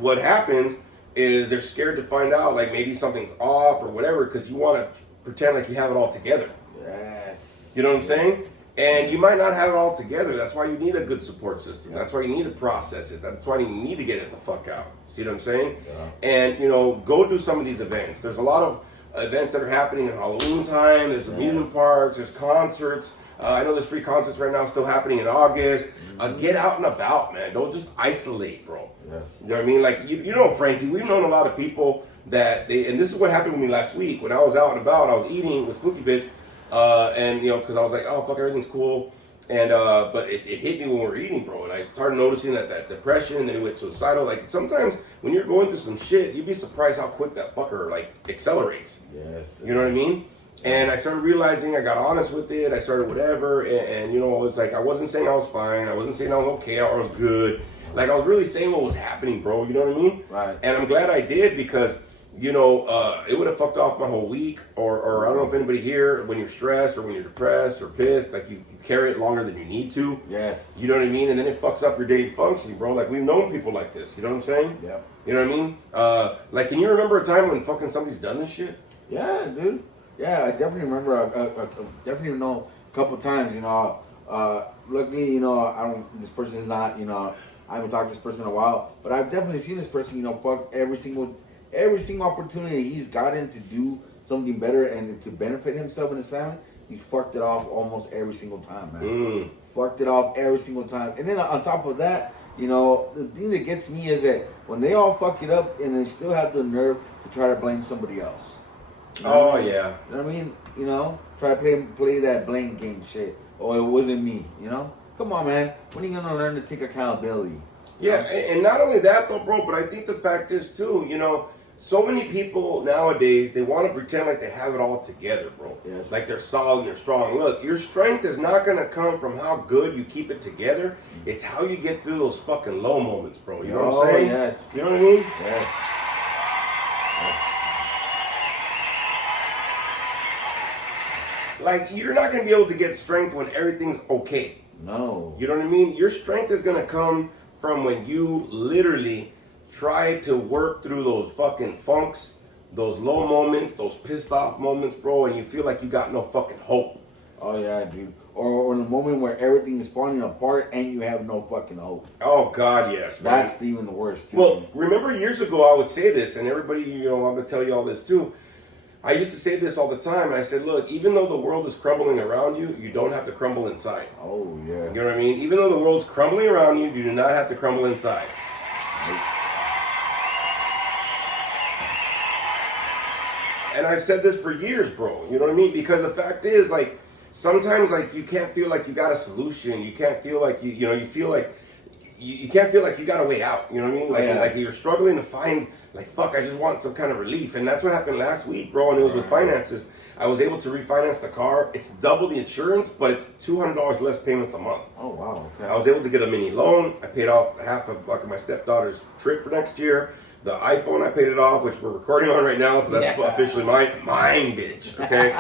what happens is they're scared to find out, like maybe something's off or whatever, because you want to pretend like you have it all together. Yes. You know what I'm saying? And you might not have it all together. That's why you need a good support system. That's why you need to process it. That's why you need to get it the fuck out. See what I'm saying? Yeah. And, you know, go do some of these events. There's a lot of events that are happening in Halloween time. There's amusement parks. There's concerts. I know there's free concerts right now still happening in August. Get out and about, man. Don't just isolate, bro. Yes. You know what I mean? Like, you know, Frankie, we've known a lot of people that and this is what happened with me last week. When I was out and about, I was eating with Spooky Bitch. And, you know, because I was like, oh, fuck, everything's cool. And but it hit me when we were eating, bro. And I started noticing that depression, and then it went suicidal. Like sometimes when you're going through some shit, you'd be surprised how quick that fucker like accelerates. Yes. You know what I mean? And I started realizing, I got honest with it. I started whatever, and you know, it's like I wasn't saying I was fine. I wasn't saying I was okay or I was good. Like I was really saying what was happening, bro. You know what I mean? Right. And I'm glad I did because, you know, it would have fucked off my whole week. Or I don't know if anybody here, when you're stressed or when you're depressed or pissed, like you carry it longer than you need to. Yes. You know what I mean? And then it fucks up your daily functioning, bro. Like we've known people like this. You know what I'm saying? Yeah. You know what I mean? Like, can you remember a time when fucking somebody's done this shit? Yeah, dude. Yeah, I definitely remember. I definitely know a couple times. You know, luckily, you know, I don't. This person is not. You know, I haven't talked to this person in a while, but I've definitely seen this person. You know, fuck every single opportunity he's gotten to do something better and to benefit himself and his family. He's fucked it off almost every single time, man. Fucked it off every single time. And then on top of that, you know, the thing that gets me is that when they all fuck it up and they still have the nerve to try to blame somebody else. You know Oh, what I mean? yeah. You know what I mean? You know, try to play that blame game shit. Oh, it wasn't me. You know, come on, man. When are you gonna learn to take accountability? Yeah, and not only that though, bro, but I think the fact is too, you know, so many people nowadays, they want to pretend like they have it all together, bro. Yes. Like they're solid, they're strong. Look, your strength is not going to come from how good you keep it together. It's how you get through those fucking low moments, bro. You know what I'm saying? Yes. You know what I mean? Yes. Like, you're not going to be able to get strength when everything's okay. No. You know what I mean? Your strength is going to come from when you literally try to work through those fucking funks, those low moments, those pissed off moments, bro, and you feel like you got no fucking hope. Oh yeah, dude. Or in a moment where everything is falling apart and you have no fucking hope. Oh God, yes, man. That's even the worst. Too. Well, remember years ago I would say this, and everybody, you know, I'm gonna tell you all this too. I used to say this all the time, and I said, look, even though the world is crumbling around you, you don't have to crumble inside. Oh yeah. You know what I mean? Even though the world's crumbling around you, you do not have to crumble inside. And I've said this for years, bro. You know what I mean? Because the fact is, like, sometimes, like, you can't feel like you got a solution. You can't feel like you know, you feel like you can't feel like you got a way out. You know what I mean? Like, like you're struggling to find, like, fuck, I just want some kind of relief. And that's what happened last week, bro. And it was with finances. I was able to refinance the car. It's double the insurance, but it's $200 less payments a month. Oh wow. Okay. I was able to get a mini loan. I paid off half of like my stepdaughter's trip for next year. The iPhone, I paid it off, which we're recording on right now, so that's officially mine, bitch. Okay,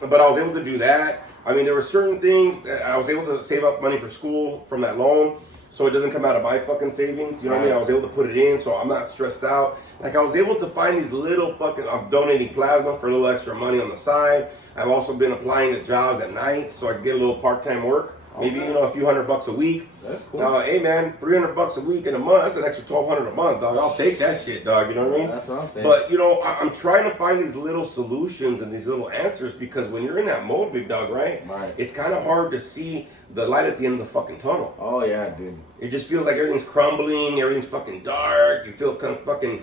but I was able to do that. I mean, there were certain things that I was able to save up money for school from that loan, so it doesn't come out of my fucking savings. You know what I mean? I was able to put it in, so I'm not stressed out. Like, I was able to find these little fucking. I'm donating plasma for a little extra money on the side. I've also been applying to jobs at night, so I can get a little part-time work. Maybe, you know, a few $100 a week. That's cool. Hey man, $300 a week in a month, that's an extra $1,200 a month, dog. I'll take that shit, dog. You know what I mean? That's what I'm saying. But, you know, I'm trying to find these little solutions and these little answers, because when you're in that mode, big dog, right? It's kind of hard to see the light at the end of the fucking tunnel. Oh yeah, dude. It just feels like everything's crumbling, everything's fucking dark. You feel kind of fucking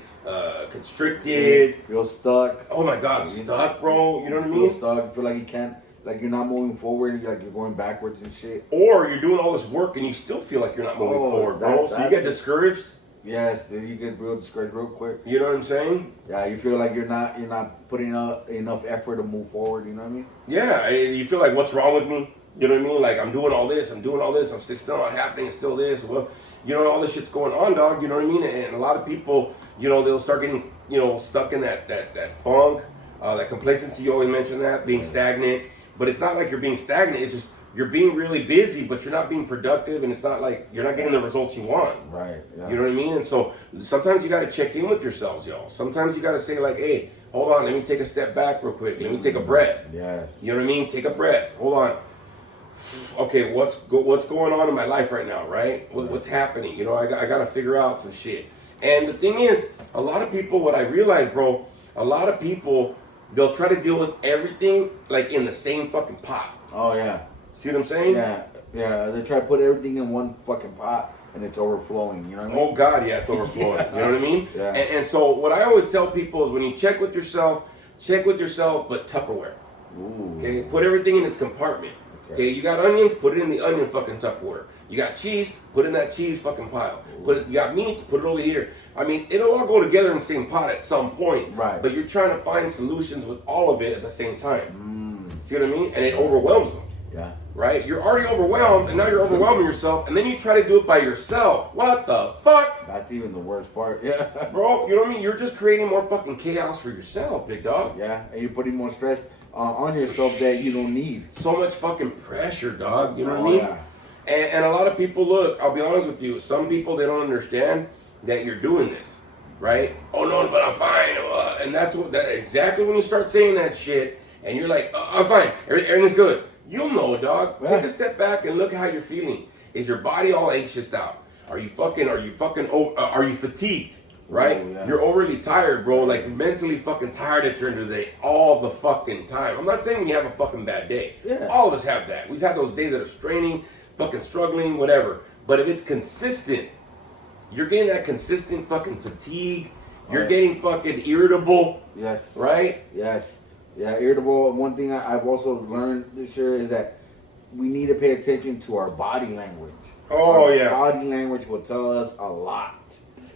constricted. You're stuck. Oh my God, stuck, bro. You know what I mean? You're stuck. You feel like you can't. Like you're not moving forward, like you're going backwards and shit. Or you're doing all this work and you still feel like you're not moving forward, bro. So you get discouraged. Yes, dude, you get real discouraged real quick. You know what I'm saying? Yeah, you feel like you're not putting up enough effort to move forward. You know what I mean? Yeah, you feel like, what's wrong with me? You know what I mean? Like, I'm doing all this, I'm still not happening, it's still this. Well, you know, all this shit's going on, dog. You know what I mean? And a lot of people, you know, they'll start getting, you know, stuck in that funk, that complacency. You always mention that, being stagnant. But it's not like you're being stagnant. It's just you're being really busy, but you're not being productive, and it's not like you're not getting the results you want. Right. Yeah. You know what I mean? And so sometimes you got to check in with yourselves, y'all. Sometimes you got to say like, hey, hold on, let me take a step back real quick. Let me take a breath. Yes. You know what I mean? Take a breath. Hold on. Okay, what's going on in my life right now, right? What's happening? You know, I got to figure out some shit. And the thing is, a lot of people, what I realize, bro, a lot of people, they'll try to deal with everything like in the same fucking pot. Oh yeah. See what I'm saying? Yeah. They try to put everything in one fucking pot and it's overflowing. You know what I mean? Oh God, yeah, it's overflowing. You know what I mean? Yeah. And so what I always tell people is when you check with yourself, but Tupperware. Ooh. Okay, put everything in its compartment. Okay, you got onions, put it in the onion fucking Tupperware. You got cheese, put it in that cheese fucking pile. You got meats, put it over here. I mean, it'll all go together in the same pot at some point. Right. But you're trying to find solutions with all of it at the same time. See what I mean? And it overwhelms them. Yeah. Right? You're already overwhelmed, and now you're overwhelming yourself, and then you try to do it by yourself. What the fuck? That's even the worst part. Yeah. Bro, you know what I mean? You're just creating more fucking chaos for yourself, big dog. Yeah, and you're putting more stress on yourself that you don't need. So much fucking pressure, dog. You know what I mean? Yeah. And a lot of people, look, I'll be honest with you, some people, they don't understand that you're doing this, right? Oh, no, but I'm fine. And that's exactly when you start saying that shit, and you're like, I'm fine, everything's good. You'll know, dog. Yeah. Take a step back and look how you're feeling. Is your body all anxious out? Are you fatigued? Right? Oh, yeah. You're overly tired, bro. Like mentally fucking tired at your end of the day all the fucking time. I'm not saying when you have a fucking bad day. Yeah. All of us have that. We've had those days that are straining, fucking struggling, whatever. But if it's consistent, you're getting that consistent fucking fatigue. You're getting fucking irritable. Yes. Right? Yes. Yeah, irritable. One thing I've also learned this year is that we need to pay attention to our body language. Oh, yeah. Body language will tell us a lot.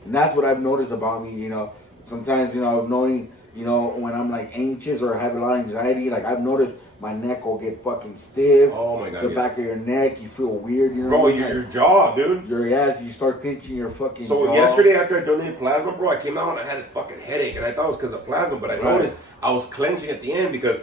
And that's what I've noticed about me, you know. Sometimes, you know, knowing, you know, when I'm like anxious or have a lot of anxiety, like I've noticed my neck will get fucking stiff. Oh my God. The back of your neck, you feel weird, you know. Bro, your jaw, dude. Your ass, you start pinching your fucking So jaw. yesterday after I donated plasma, bro, I came out and I had a fucking headache, and I thought it was because of plasma, but I noticed I was clenching at the end because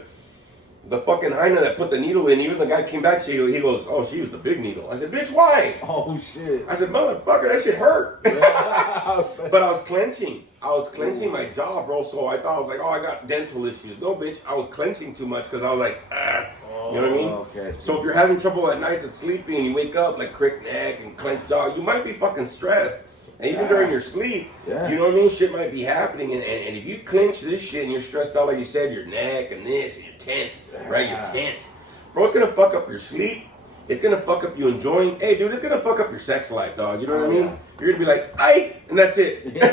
the fucking hyena that put the needle in, even the guy came back, he goes, oh, she used the big needle. I said, bitch, why? Oh, shit. I said, motherfucker, that shit hurt. But I was clenching. I was clenching my jaw, bro, so I thought, I was like, oh, I got dental issues. No, bitch, I was clenching too much because I was like, ah. You know what I mean? Okay. So if you're having trouble at nights at sleeping and you wake up like crick neck and clenched jaw, you might be fucking stressed. And even during your sleep, you know what I mean? Shit might be happening. And if you clench this shit and you're stressed out, like you said, your neck and this, and you're tense, right? You're tense. Bro, it's going to fuck up your sleep. It's going to fuck up you enjoying. Hey, dude, it's going to fuck up your sex life, dog. You know what I mean? You're going to be like, ay, and that's it. Ya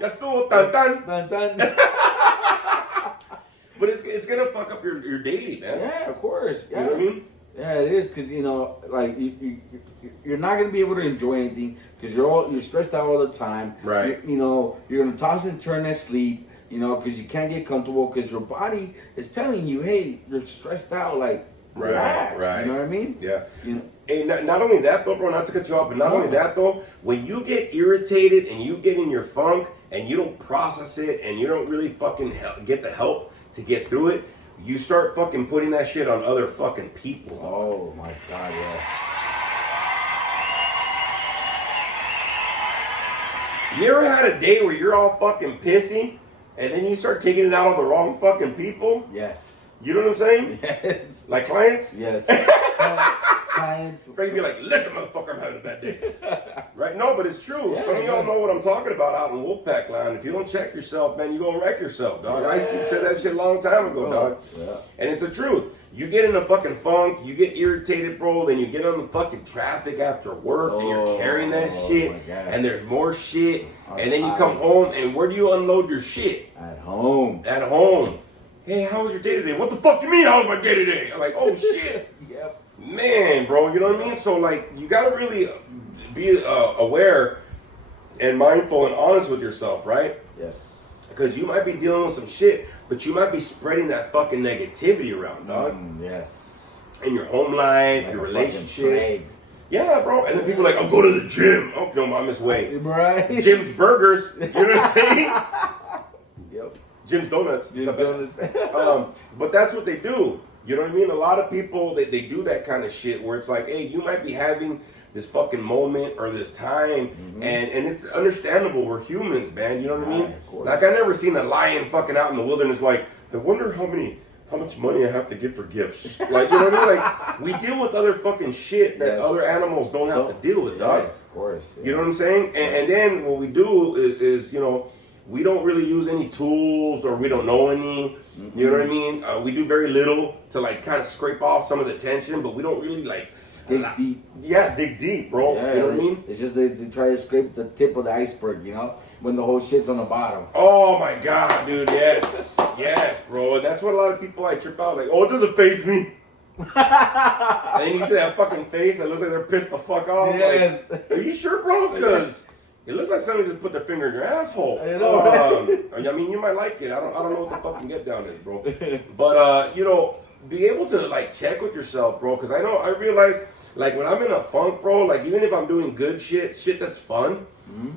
estuvo tan tan. Dun, dun. But it's going to fuck up your daily, man. Yeah, of course. Yeah. You know what I mean? Yeah, it is, because, you know, like, you're not going to be able to enjoy anything because you're stressed out all the time. Right. You know, you're going to toss and turn at sleep, you know, because you can't get comfortable because your body is telling you, hey, you're stressed out, like, relax. Right. You know what I mean? Yeah. You know? And not only that, though, bro, not to cut you off, but not only that, though, when you get irritated and you get in your funk and you don't process it and you don't really fucking get the help to get through it, you start fucking putting that shit on other fucking people. Oh, my God, yeah. You ever had a day where you're all fucking pissy and then you start taking it out on the wrong fucking people? Yes. You know what I'm saying? Yes. Like clients? Yes. Clients. Afraid to be like, listen, motherfucker, I'm having a bad day. Right? No, but it's true. Yeah, Some of y'all know what I'm talking about out in Wolfpack Land. If you don't check yourself, man, you're going to wreck yourself, dog. I used to say that shit a long time ago, dog. Yeah. And it's the truth. You get in a fucking funk, you get irritated, bro, then you get on the fucking traffic after work and you're carrying that shit, and there's more shit, and then you come home, and where do you unload your shit? At home. At home. Hey, how was your day today? What the fuck do you mean, how was my day today? I'm like, oh shit. Yep. Man, bro, you know what I mean? So, like, you gotta really be aware and mindful and honest with yourself, right? Yes. Because you might be dealing with some shit, but you might be spreading that fucking negativity around, dog. Yes. In your home life, Like your a fucking relationship. plague. Yeah, bro. And then people are like, I'll go to the gym. Oh, no, I'm this way. Right. Jim's Burgers. You know what I'm saying? Yep. Jim's Donuts. Jim's Donuts. But that's what they do. You know what I mean? A lot of people, they do that kind of shit where it's like, hey, you might be having this fucking moment or this time, and it's understandable. We're humans, man. You know what I mean? Of course. Like, I never seen a lion fucking out in the wilderness like, I wonder how much money I have to give for gifts. Like, you know what I mean? Like, we deal with other fucking shit that other animals don't have to deal with, dog. Yes, of course. Yeah. You know what I'm saying? And then what we do is, you know, we don't really use any tools or we don't know any. You know what I mean? We do very little to, like, kind of scrape off some of the tension, but we don't really, like... Dig deep. Yeah, dig deep, bro. Yeah, you know what I mean? It's just they try to scrape the tip of the iceberg, you know? When the whole shit's on the bottom. Oh, my God, dude, yes. Yes, bro. And that's what a lot of people, I trip out, like, oh, it doesn't faze me. And then you see that fucking face that looks like they're pissed the fuck off. Yes. Like, are you sure, bro? Because it looks like somebody just put their finger in your asshole. I know. I mean, you might like it. I don't know what the fucking get down is, bro. But be able to like check with yourself, bro. Because I realize like when I'm in a funk, bro. Like even if I'm doing good shit that's fun,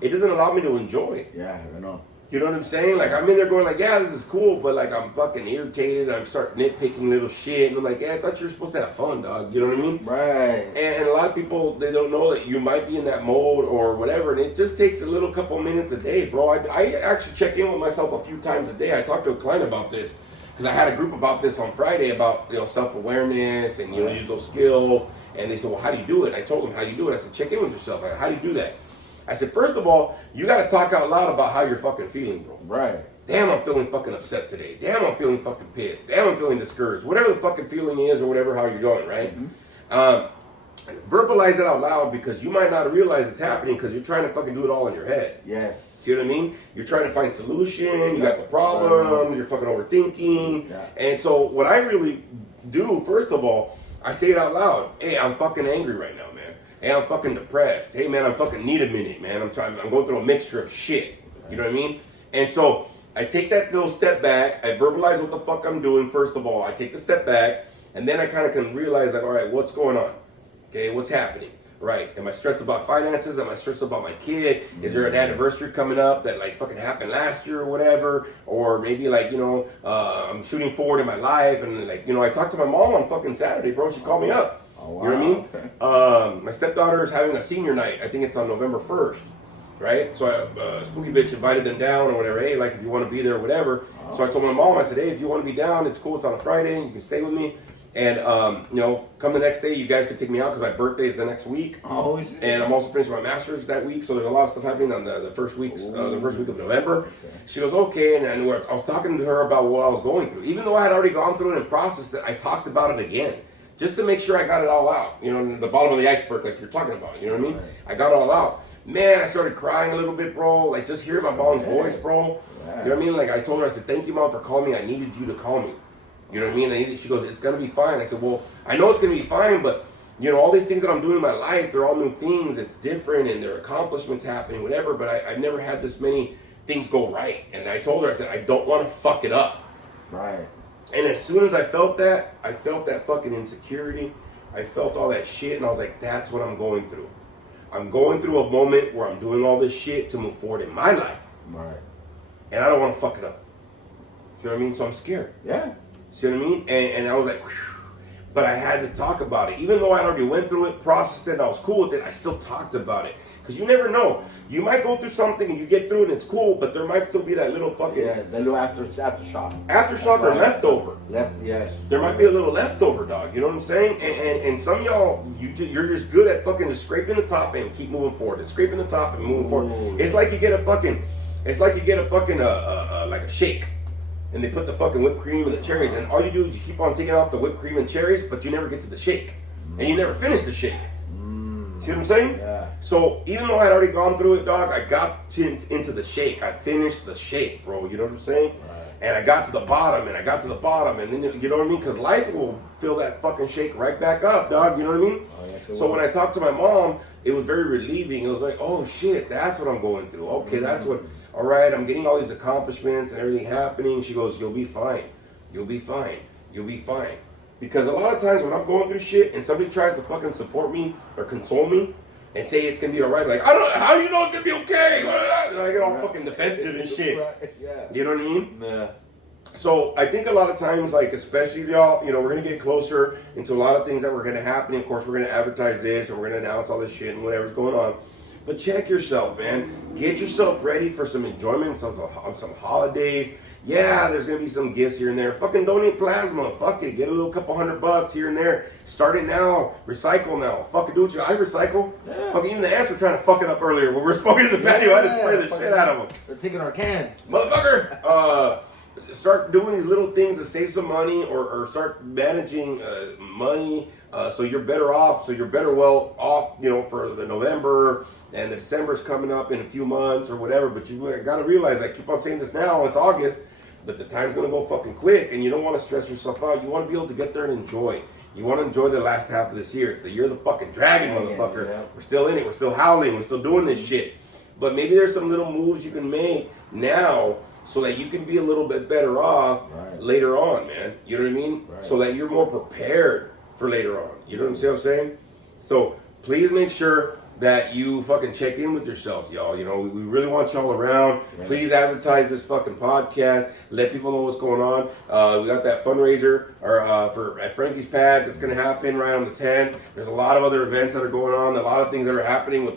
it doesn't allow me to enjoy it. Yeah, I know. You know what I'm saying? Like I'm in there going like, yeah, this is cool, but like I'm fucking irritated. I'm starting nitpicking little shit, and I'm like, yeah, I thought you were supposed to have fun, dog. You know what I mean? Right. And a lot of people, they don't know that you might be in that mode or whatever, and it just takes a little couple minutes a day, bro. I actually check in with myself a few times a day. I talked to a client about this because I had a group about this on Friday about self-awareness and use those skills, and they said, well, how do you do it? And I told them how do you do it. I said, check in with yourself. Like, how do you do that? I said, first of all, you got to talk out loud about how you're fucking feeling, bro. Right. Damn, I'm feeling fucking upset today. Damn, I'm feeling fucking pissed. Damn, I'm feeling discouraged. Whatever the fucking feeling is or whatever, how you're going, right? Verbalize it out loud because you might not realize it's happening because you're trying to fucking do it all in your head. Yes. See what I mean? You're trying to find solution. You got the problems. You're fucking overthinking. Yeah. And so what I really do, first of all, I say it out loud. Hey, I'm fucking angry right now, man. Hey, I'm fucking depressed. Hey, man, I'm fucking need a minute, man. I'm going through a mixture of shit. You know what I mean? And so I take that little step back. I verbalize what the fuck I'm doing. First of all, I take the step back, and then I kind of can realize, like, all right, what's going on? Okay, what's happening? Right? Am I stressed about finances? Am I stressed about my kid? Is there an anniversary coming up that like fucking happened last year or whatever? Or maybe like I'm shooting forward in my life, and like I talked to my mom on fucking Saturday, bro. She called me up. Oh, wow. You know what I mean? Okay. My stepdaughter is having a senior night. I think it's on November 1st. Right? So Spooky Bitch invited them down or whatever. Hey, like if you want to be there or whatever. Oh. So I told my mom, I said, hey, if you want to be down, it's cool. It's on a Friday. You can stay with me. And, come the next day, you guys can take me out because my birthday is the next week. Oh, shit. And I'm also finishing my master's that week. So there's a lot of stuff happening on the first week of November. Okay. She goes, okay. And I was talking to her about what I was going through. Even though I had already gone through it and processed it, I talked about it again. Just to make sure I got it all out. The bottom of the iceberg like you're talking about. You know what I mean? Right. I got it all out. Man, I started crying a little bit, bro. Like, just hearing my mom's voice, bro. Yeah. You know what I mean? Like, I told her, I said, thank you, Mom, for calling me. I needed you to call me. You know what I mean? She goes, it's going to be fine. I said, well, I know it's going to be fine, but, all these things that I'm doing in my life, they're all new things. It's different, and there are accomplishments happening, whatever, but I've never had this many things go right. And I told her, I said, I don't want to fuck it up. Right. And as soon as I felt that fucking insecurity. I felt all that shit, and I was like, that's what I'm going through. I'm going through a moment where I'm doing all this shit to move forward in my life. Right. And I don't want to fuck it up. You know what I mean? So I'm scared. Yeah. See what I mean? And I was like, whew. But I had to talk about it. Even though I already went through it, processed it, and I was cool with it, I still talked about it. Because you never know. You might go through something and you get through it and it's cool, but there might still be that little fucking... Yeah, that little aftershock. Aftershock or leftover. Yes. There might be a little leftover, dog. You know what I'm saying? And some of y'all, you're just good at fucking just scraping the top and keep moving forward. And scraping the top and moving forward. It's like you get a fucking, like a shake. And they put the fucking whipped cream and the cherries. And all you do is you keep on taking off the whipped cream and cherries, but you never get to the shake. And you never finish the shake. See what I'm saying? Yeah. So even though I had already gone through it, dog, I got into the shake. I finished the shake, bro. You know what I'm saying? Right. And I got to the bottom, and then, you know what I mean? Because life will fill that fucking shake right back up, dog. You know what I mean? Oh, yes, so when I talked to my mom, it was very relieving. It was like, oh shit, that's what I'm going through. Okay, that's what. All right, I'm getting all these accomplishments and everything happening. She goes, you'll be fine. You'll be fine. You'll be fine. Because a lot of times when I'm going through shit and somebody tries to fucking support me or console me and say it's gonna be all right, like, I don't. How do you know it's gonna be okay? And I get all fucking defensive and shit. Right. Yeah. You know what I mean? Yeah. So I think a lot of times, like especially y'all, we're gonna get closer into a lot of things that were gonna happen. Of course, we're gonna advertise this and we're gonna announce all this shit and whatever's going on. But check yourself, man. Get yourself ready for some enjoyment, some holidays. Yeah, there's gonna be some gifts here and there. Fucking donate plasma. Fuck it. Get a little couple $100 here and there. Start it now. Recycle now. Fucking do it. I recycle. Yeah. Fucking even the ants were trying to fuck it up earlier when we were smoking in the patio. I had to spray the shit out of them. They're taking our cans. Motherfucker! Start doing these little things to save some money or start managing money so you're better off, so you're better well off, for the November and the December's coming up in a few months or whatever. But you got to realize, I keep on saying this now, it's August, but the time's gonna go fucking quick, and you don't want to stress yourself out. You want to be able to get there and enjoy. You want to enjoy the last half of this year. It's the year of the fucking dragon, motherfucker. Yeah. We're still in it. We're still howling. We're still doing this shit. But maybe there's some little moves you can make now so that you can be a little bit better off later on, man. You know what I mean? Right. So that you're more prepared for later on. You know what I'm saying? So please make sure that you fucking check in with yourselves, y'all. You know, we really want y'all around. Yes. Please advertise this fucking podcast. Let people know what's going on. We got that fundraiser for at Frankie's Pad that's going to happen right on the 10th. There's a lot of other events that are going on. A lot of things that are happening with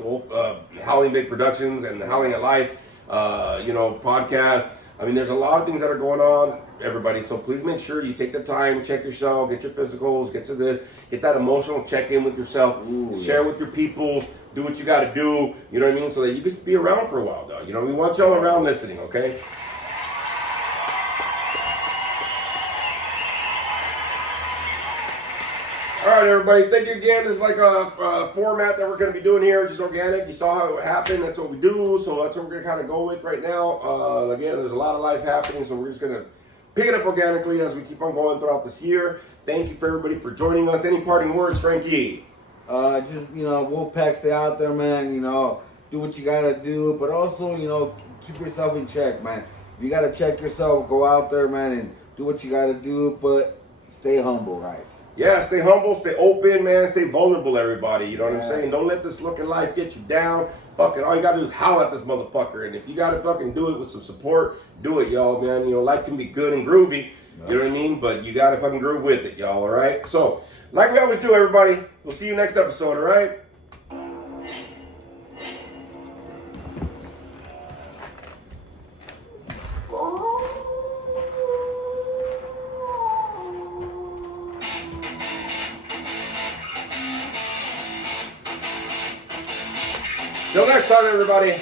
Howling Big Productions and the Howling at Life, podcast. I mean, there's a lot of things that are going on, everybody. So please make sure you take the time, check yourself, get your physicals, get that emotional check-in with yourself, share with your people, do what you got to do. You know what I mean? So that you can be around for a while, dog. You know, we want y'all around listening, okay? All right, everybody. Thank you again. This is like a format that we're going to be doing here, just organic. You saw how it happened. That's what we do. So that's what we're going to kind of go with right now. Again, there's a lot of life happening, so we're just going to pick it up organically as we keep on going throughout this year. Thank you for everybody for joining us. Any parting words, Frankie? Just, Wolfpack, stay out there, man. Do what you got to do. But also, keep yourself in check, man. If you got to check yourself, go out there, man, and do what you got to do. But stay humble, guys. Yeah, stay humble, stay open, man. Stay vulnerable, everybody. You know what I'm saying? Don't let this look in life get you down. Fuck it. All you got to do is howl at this motherfucker. And if you got to fucking do it with some support, do it, y'all, man. Life can be good and groovy. You know what I mean? But you got to fucking groove with it, y'all, all right? So, like we always do, everybody, we'll see you next episode, all right? Till next time, everybody.